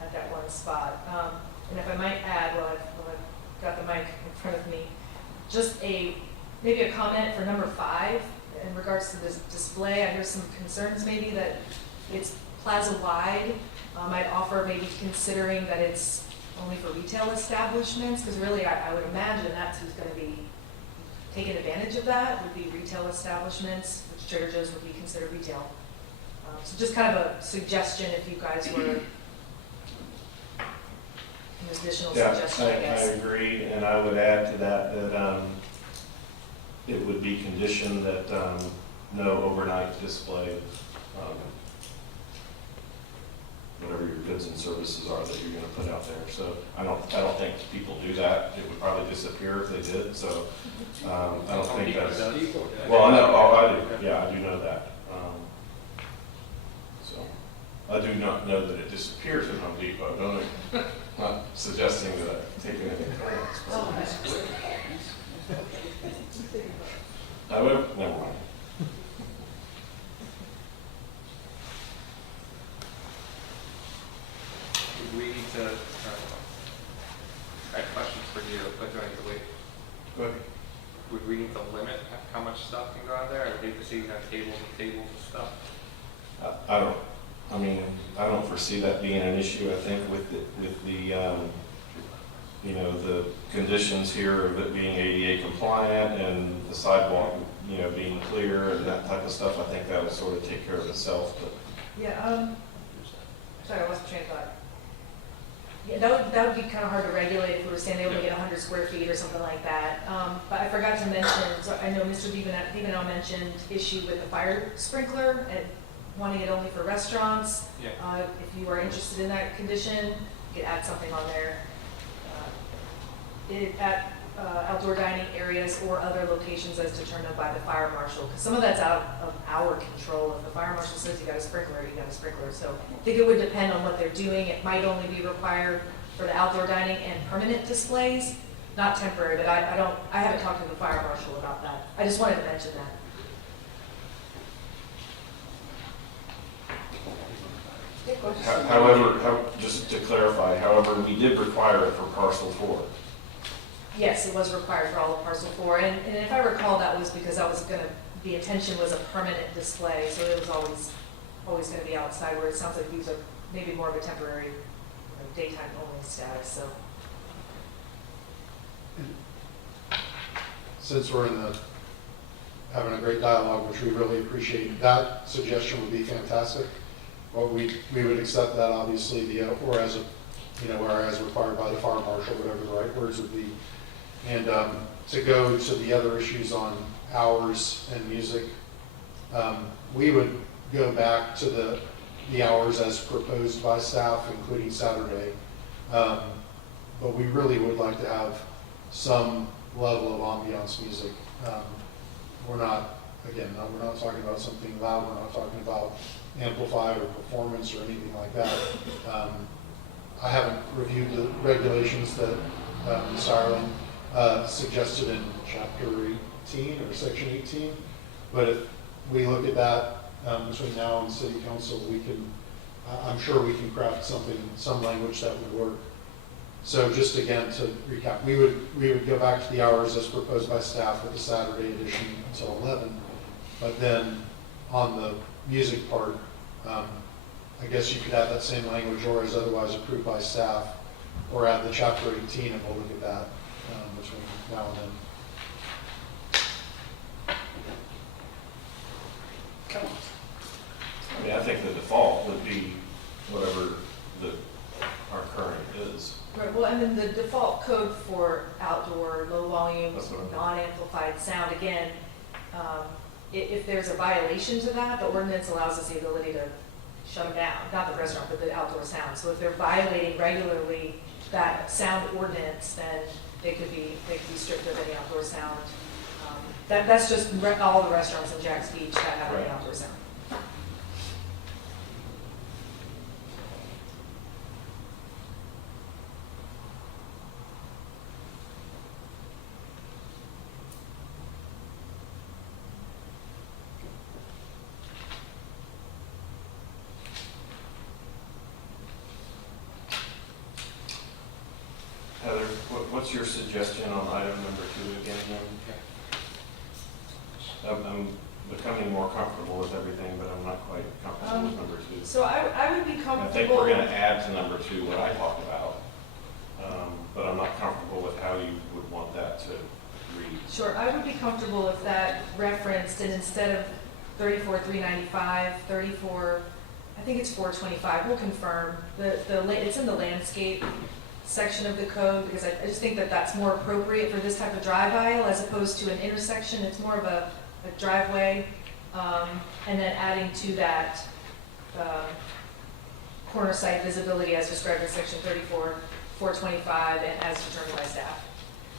at that one spot. And if I might add, while I've got the mic in front of me, just maybe a comment for number 5 in regards to this display. I hear some concerns maybe that it's plaza-wide. I'd offer maybe considering that it's only for retail establishments, because really I would imagine that's who's going to be taking advantage of that, would be retail establishments, which Trader Joe's would be considered retail. So just kind of a suggestion if you guys were, an additional suggestion, I guess. I agree, and I would add to that it would be conditioned that no overnight display, whatever your goods and services are that you're going to put out there. So I don't think people do that. It would probably disappear if they did. So I don't think that's. Well, I know. Oh, I do. Yeah, I do know that. So I do not know that it disappears at Home Depot. Don't I? Not suggesting that I'm taking any credit. I would. Never mind. We need to, I have questions for you, but do I need to wait? Go ahead. Would we need to limit how much stuff can go on there? I'd hate to see tables and tables and stuff. I don't foresee that being an issue. I think with the the conditions here of it being ADA compliant and the sidewalk, being clear and that type of stuff, I think that would sort of take care of itself. But Yeah, sorry, I lost train of thought. Yeah, that would be kind of hard to regulate if we were saying they only get 100 square feet or something like that. But I forgot to mention, so I know Mr. Divino mentioned issue with the fire sprinkler and wanting it only for restaurants. Yeah. If you are interested in that condition, you could add something on there. At outdoor dining areas or other locations as determined by the fire marshal, because some of that's out of our control. If the fire marshal says you got a sprinkler, you got a sprinkler. So I think it would depend on what they're doing. It might only be required for the outdoor dining and permanent displays, not temporary. But I haven't talked to the fire marshal about that. I just wanted to mention that. however, just to clarify, however, we did require it for parcel 4. Yes, it was required for all of parcel 4, and if I recall, that was because the intention was a permanent display, so it was always going to be outside, where it sounds like these are maybe more of a temporary, daytime only status, so. Since we're having a great dialogue, which we really appreciate, that suggestion would be fantastic. Well, we would accept that, obviously, or as required by the fire marshal, whatever the right words would be. And to go to the other issues on hours and music, we would go back to the hours as proposed by staff, including Saturday. But we really would like to have some level of ambiance music. We're not talking about something loud. We're not talking about amplified or performance or anything like that. I haven't reviewed the regulations that Ms. Ireland suggested in Chapter 18 or Section 18, but if we look at that between now and City Council, I'm sure we can craft some language that would work. So just again to recap, we would go back to the hours as proposed by staff with the Saturday edition until 11, but then on the music part, I guess you could add that same language, or as otherwise approved by staff, or add the Chapter 18, and we'll look at that between now and then. Come on. I think the default would be whatever our current is. Right, well, and then the default code for outdoor, low volume, That's what I meant. non-amplified sound, again, if there's a violation to that, the ordinance allows us the ability to shut them down, not the restaurant, but the outdoor sound. So if they're violating regularly that sound ordinance, then they could be stripped of any outdoor sound. That's just all the restaurants in Jack's Beach that have any Right. outdoor sound. Heather, what's your suggestion on item number 2 again? I'm becoming more comfortable with everything, but I'm not quite comfortable with number 2. So I would be I comfortable. think we're going to add to number 2 what I talked about, but I'm not comfortable with how you would want that to read. Sure, I would be comfortable if that referenced, and instead of 34,395, 34, I think it's 425, we'll confirm. It's in the landscape section of the code, because I just think that that's more appropriate for this type of drive aisle as opposed to an intersection. It's more of a driveway, and then adding to that corner site visibility as described in section 34, 425, and as determined by staff.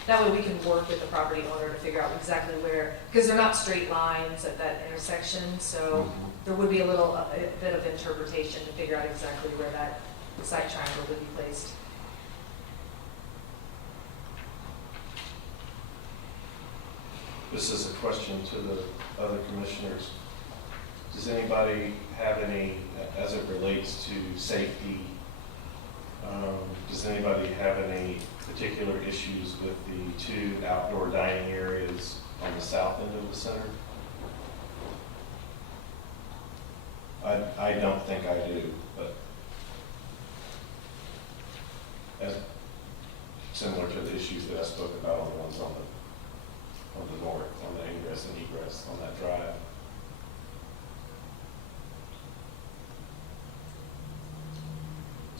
That way we can work with the property owner to figure out exactly where, because they're not straight lines at that intersection, so there would be a bit of interpretation to figure out exactly where that site triangle would be placed. This is a question to the other commissioners. Does anybody have any, as it relates to safety, does anybody have any particular issues with the 2 outdoor dining areas on the south end of the center? I don't think I do, but as similar to the issues that I spoke about on the ones on the north, on the ingress and egress on that drive.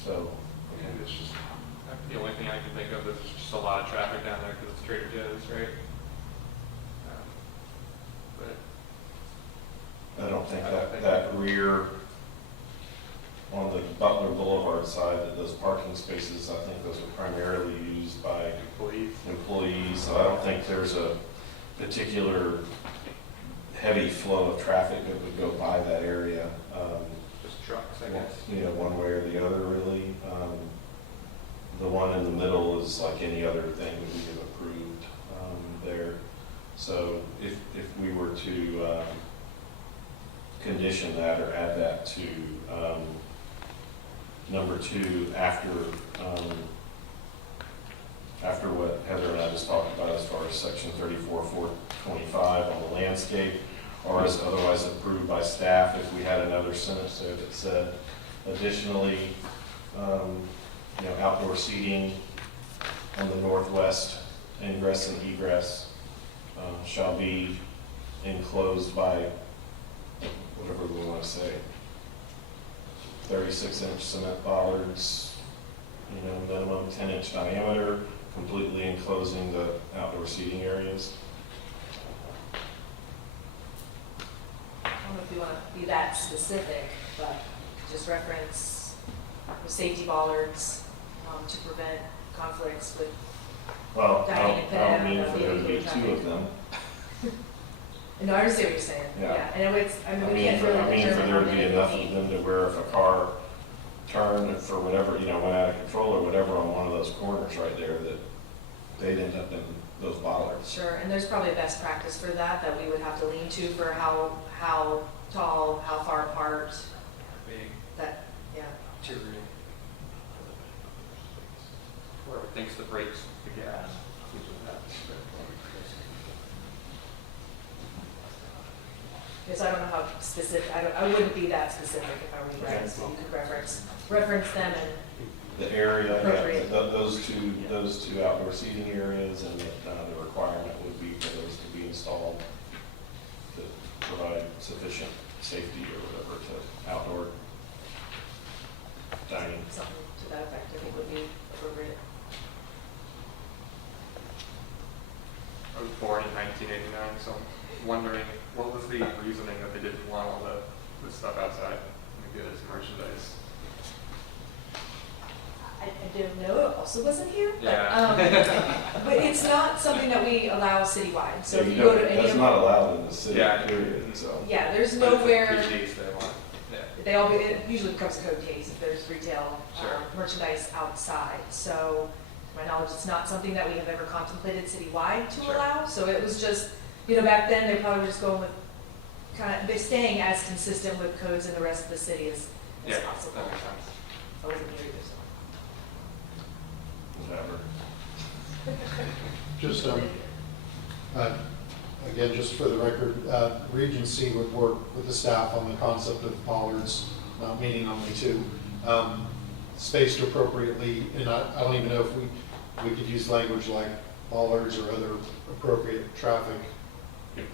So, And it's just, the only thing I can think of is just a lot of traffic down there because it's Trader Joe's, right? But I don't think that rear on the Butler Boulevard side, that those parking spaces, I think those are primarily used by employees. So I don't think there's a particular heavy flow of traffic that would go by that area. just trucks, I guess. You know, one way or the other, really. The one in the middle is like any other thing that we have approved there. So if we were to condition that or add that to number 2 after what Heather and I just talked about as far as section 34.425 on the landscape, or as otherwise approved by staff, if we had another sentence there that said, additionally, outdoor seating on the northwest ingress and egress shall be enclosed by, whatever we want to say, 36-inch cement bollards, minimum 10-inch diameter, completely enclosing the outdoor seating areas. I don't know if you want to be that specific, but just reference the safety bollards to prevent conflicts with, Well, I Dining don't mean and for there to be traffic. 2 of them. no, I understand what you're saying. Yeah. And it's, I we mean can't for really determine there how to be many enough feet. of them to where if a car turned for whatever, went out of control or whatever on one of those corners right there, that they'd end up in those bollards. Sure, and there's probably a best practice for that we would have to lean to for how tall, how far apart, Big, that, yeah. whoever thinks the brakes, the gas. Because I don't know how specific, I wouldn't be that specific if I were you guys, so you could reference them and, The area, Appropriate. those two outdoor seating areas, and the requirement would be for those to be installed to provide sufficient safety or whatever to outdoor dining. something to that effect, I think would be appropriate. so I'm wondering, what was the reasoning that they didn't want all the stuff outside, the goods, merchandise? I don't know, it also wasn't here, but, Yeah. but it's not something that we allow citywide, so if you Yeah, go to any That's of, not allowed in the city, Yeah. period, so. yeah, there's But it's nowhere, PCs they want, yeah. they all, it usually becomes a code case if there's retail Sure. merchandise outside, so to my knowledge, it's not something that we have ever contemplated citywide to Sure. allow, so it was just, you know, back then, they probably were just going with kind of, they're staying as consistent with codes in the rest of the city as Yeah, possible. that makes sense. I wasn't here either, so. Whatever. Just, again, just for the record, Regency would work with the staff on the concept of bollards, meaning only two, spaced appropriately, and I don't even know if we could use language like bollards or other appropriate traffic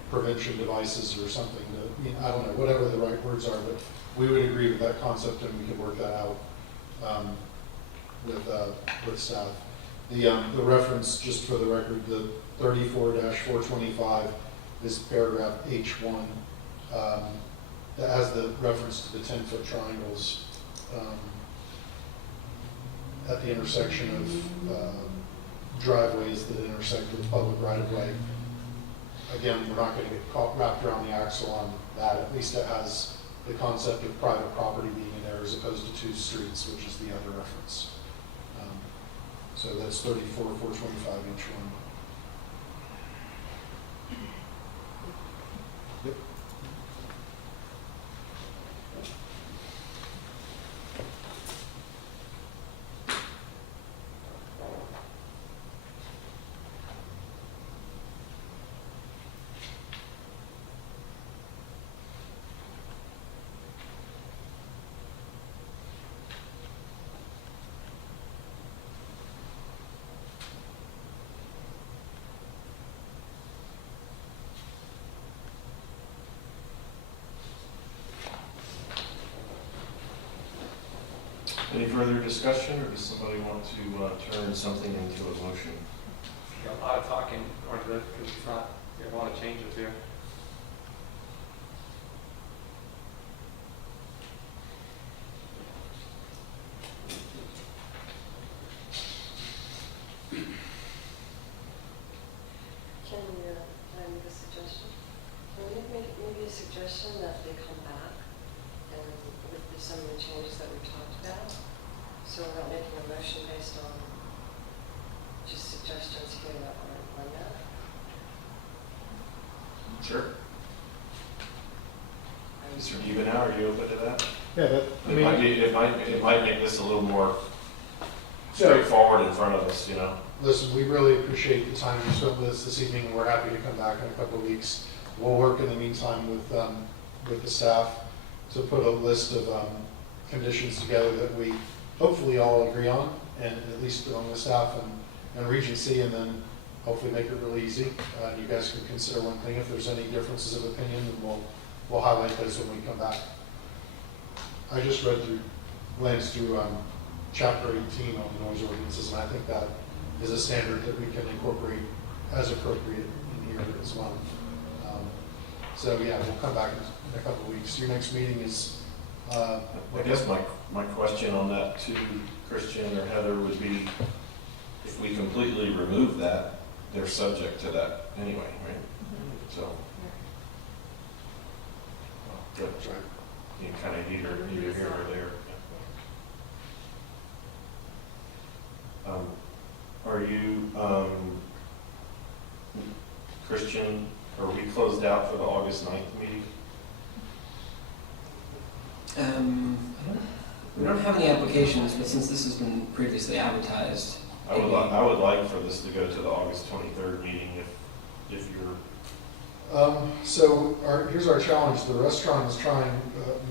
prevention devices or something, I don't know, whatever the right words are, but we would agree with that concept and we could work that out with staff. The reference, just for the record, the 34-425 is paragraph H1, that has the reference to the 10-foot triangles at the intersection of driveways that intersect with public right-of-way. Again, we're not going to get caught wrapped around the axle on that. At least it has the concept of private property being in there as opposed to two streets, which is the other reference. So that's 34-425 each one. Yep. Any further discussion, or does somebody want to turn something into a motion? Got a lot of talking going to this, because it's not, you have a lot of changes here. Can I make a suggestion? Can we make maybe a suggestion that they come back and with some of the changes that we talked about? So we're not making a motion based on just suggestions here that aren't on that? Sure. Mr. Evenow, are you open to that? Yeah, that, I mean, It might make this a little more straightforward in front of us, you know? listen, we really appreciate the time you spent with us this evening, and we're happy to come back in a couple of weeks. We'll work in the meantime with the staff to put a list of conditions together that we hopefully all agree on, and at least among the staff and Regency, and then hopefully make it really easy. You guys can consider one thing. If there's any differences of opinion, then we'll highlight those when we come back. I just glanced through chapter 18 on the noise ordinances, and I think that is a standard that we can incorporate as appropriate in here as well. So yeah, we'll come back in a couple of weeks. Your next meeting is. I guess my question on that to Christian or Heather would be, if we completely remove that, they're subject to that anyway, right? Mm-hmm. So. Good. That's right. You kind of either here or there. Are you, Christian, are we closed out for the August 9th meeting? We don't have any applications, but since this has been previously advertised. I would like for this to go to the August 23rd meeting if you're. So here's our challenge. The restaurant is trying,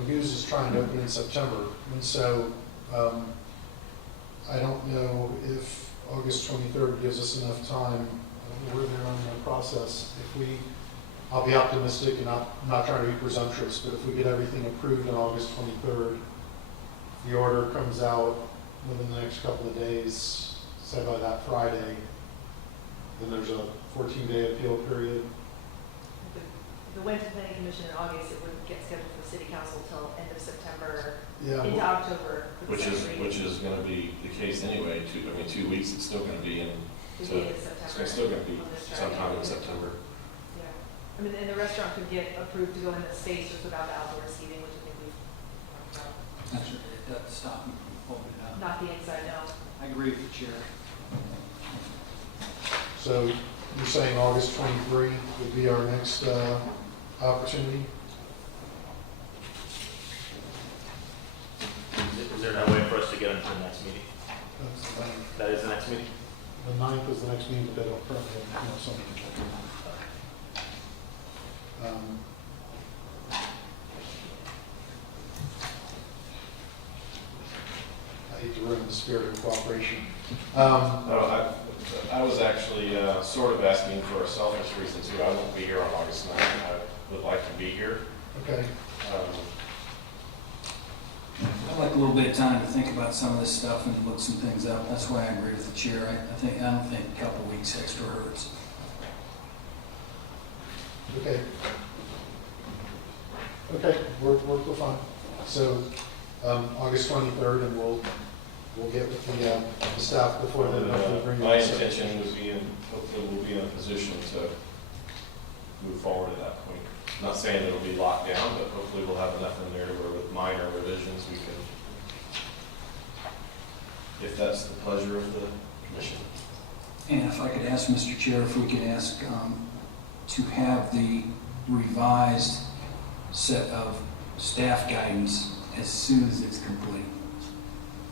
Magoo's is trying to open in September. And so I don't know if August 23rd gives us enough time. We're there on the process. I'll be optimistic and I'm not trying to be presumptuous, but if we get everything approved on August 23rd, the order comes out within the next couple of days, say by that Friday, then there's a 14-day appeal period. if it went to planning commission in August, it wouldn't get scheduled for city council till end of September, Yeah, into October. for the Which is, second reading. gonna be the case anyway, 2 weeks, it's still gonna be in, It'd so be in it's September. still gonna be on this sometime in Friday. September. Yeah, I mean, and the restaurant could get approved to go in the space just without the outdoor seating, which I think we've talked about. That's what it does, stop me from opening it up. Not the inside out. I agree with the chair. so you're saying August 23 would be our next opportunity? Is there no way for us to get into the next meeting? That's the ninth. That is the next meeting? The 9th is the next meeting, but they don't currently have, something. I hate to ruin the spirit of cooperation. No, I was actually sort of asking for a selfish reason too. I won't be here on August 9th. I would like to be here. Okay, I'd like a little bit of time to think about some of this stuff and look some things up. That's why I agree with the chair. I don't think a couple weeks extra hurts. okay. Okay, we're fine. So, August 23rd, and we'll get with the staff before then. hopefully bring my it up. intention would be, hopefully we'll be in a position to move forward at that point. I'm not saying it'll be locked down, but hopefully we'll have enough in there where with minor revisions, we can, if that's the pleasure of the commission. And if I could ask Mr. Chair, if we could ask to have the revised set of staff guidance as soon as it's complete,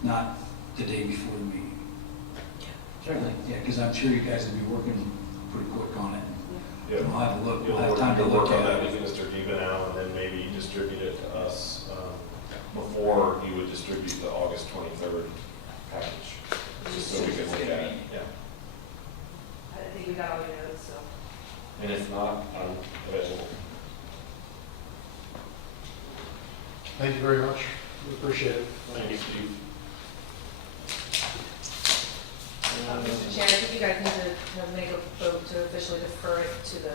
not the day before the meeting. Certainly. Yeah, because I'm sure you guys will be working pretty quick on it. Yeah. We'll have a look, You'll we'll have work- time to you'll look work on at that it. with Mr. Gibanow, and then maybe distribute it to us before you would distribute the August 23rd package, just so we can look at it. Yeah. I think we got all your notes, so. And if not, I'm available. Thank you very much. We appreciate it. Thank you, Steve. Mr. Chair, I think you guys need to make a vote to officially defer it to the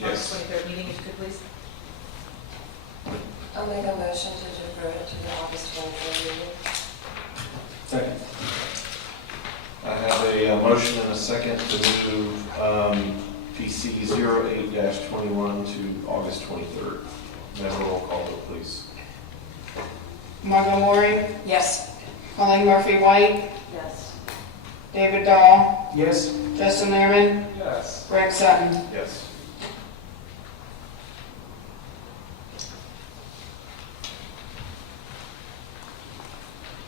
Yes. August 23rd meeting, if you could please. I'll make a motion to defer it to the August 23rd meeting. Second. I have a motion and a second to move PC 08-21 to August 23rd. May I have a roll call vote, please? Margot Mori, Yes. Colleen Murphy White, Yes. David Dahl, Yes. Justin Lehrman, Yes. Greg Sutton. Yes.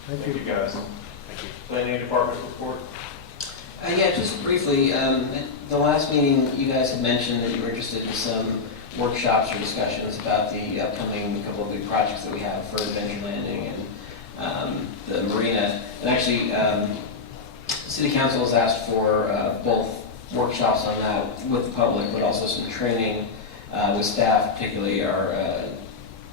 Thank Thank you. you, guys. Thank you. Planning Department report? Yeah, just briefly, at the last meeting, you guys had mentioned that you were interested in some workshops or discussions about the upcoming couple of big projects that we have for Adventure Landing and the marina. And actually, City Council has asked for both workshops on that with the public, but also some training with staff, particularly our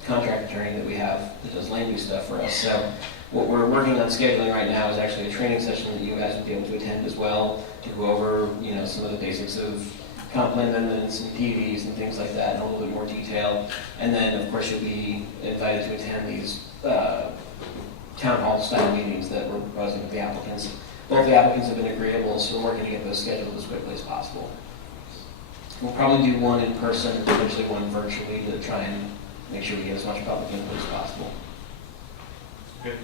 contract attorney that we have that does land use stuff for us. So what we're working on scheduling right now is actually a training session that you guys would be able to attend as well, to go over, some of the basics of comp plan amendments and PDs and things like that in a little bit more detail. And then, of course, you'll be invited to attend these town hall style meetings that we're proposing with the applicants. Both the applicants have been agreeable, so we're working to get those scheduled as quickly as possible. We'll probably do one in person, potentially one virtually, to try and make sure we get as much public input as possible. Good.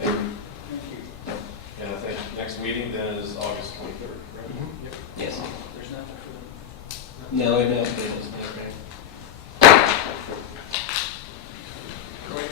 Thank you. And I think next meeting then is August 23rd, right? Yep. Yes. There's nothing for them. No, no. Great.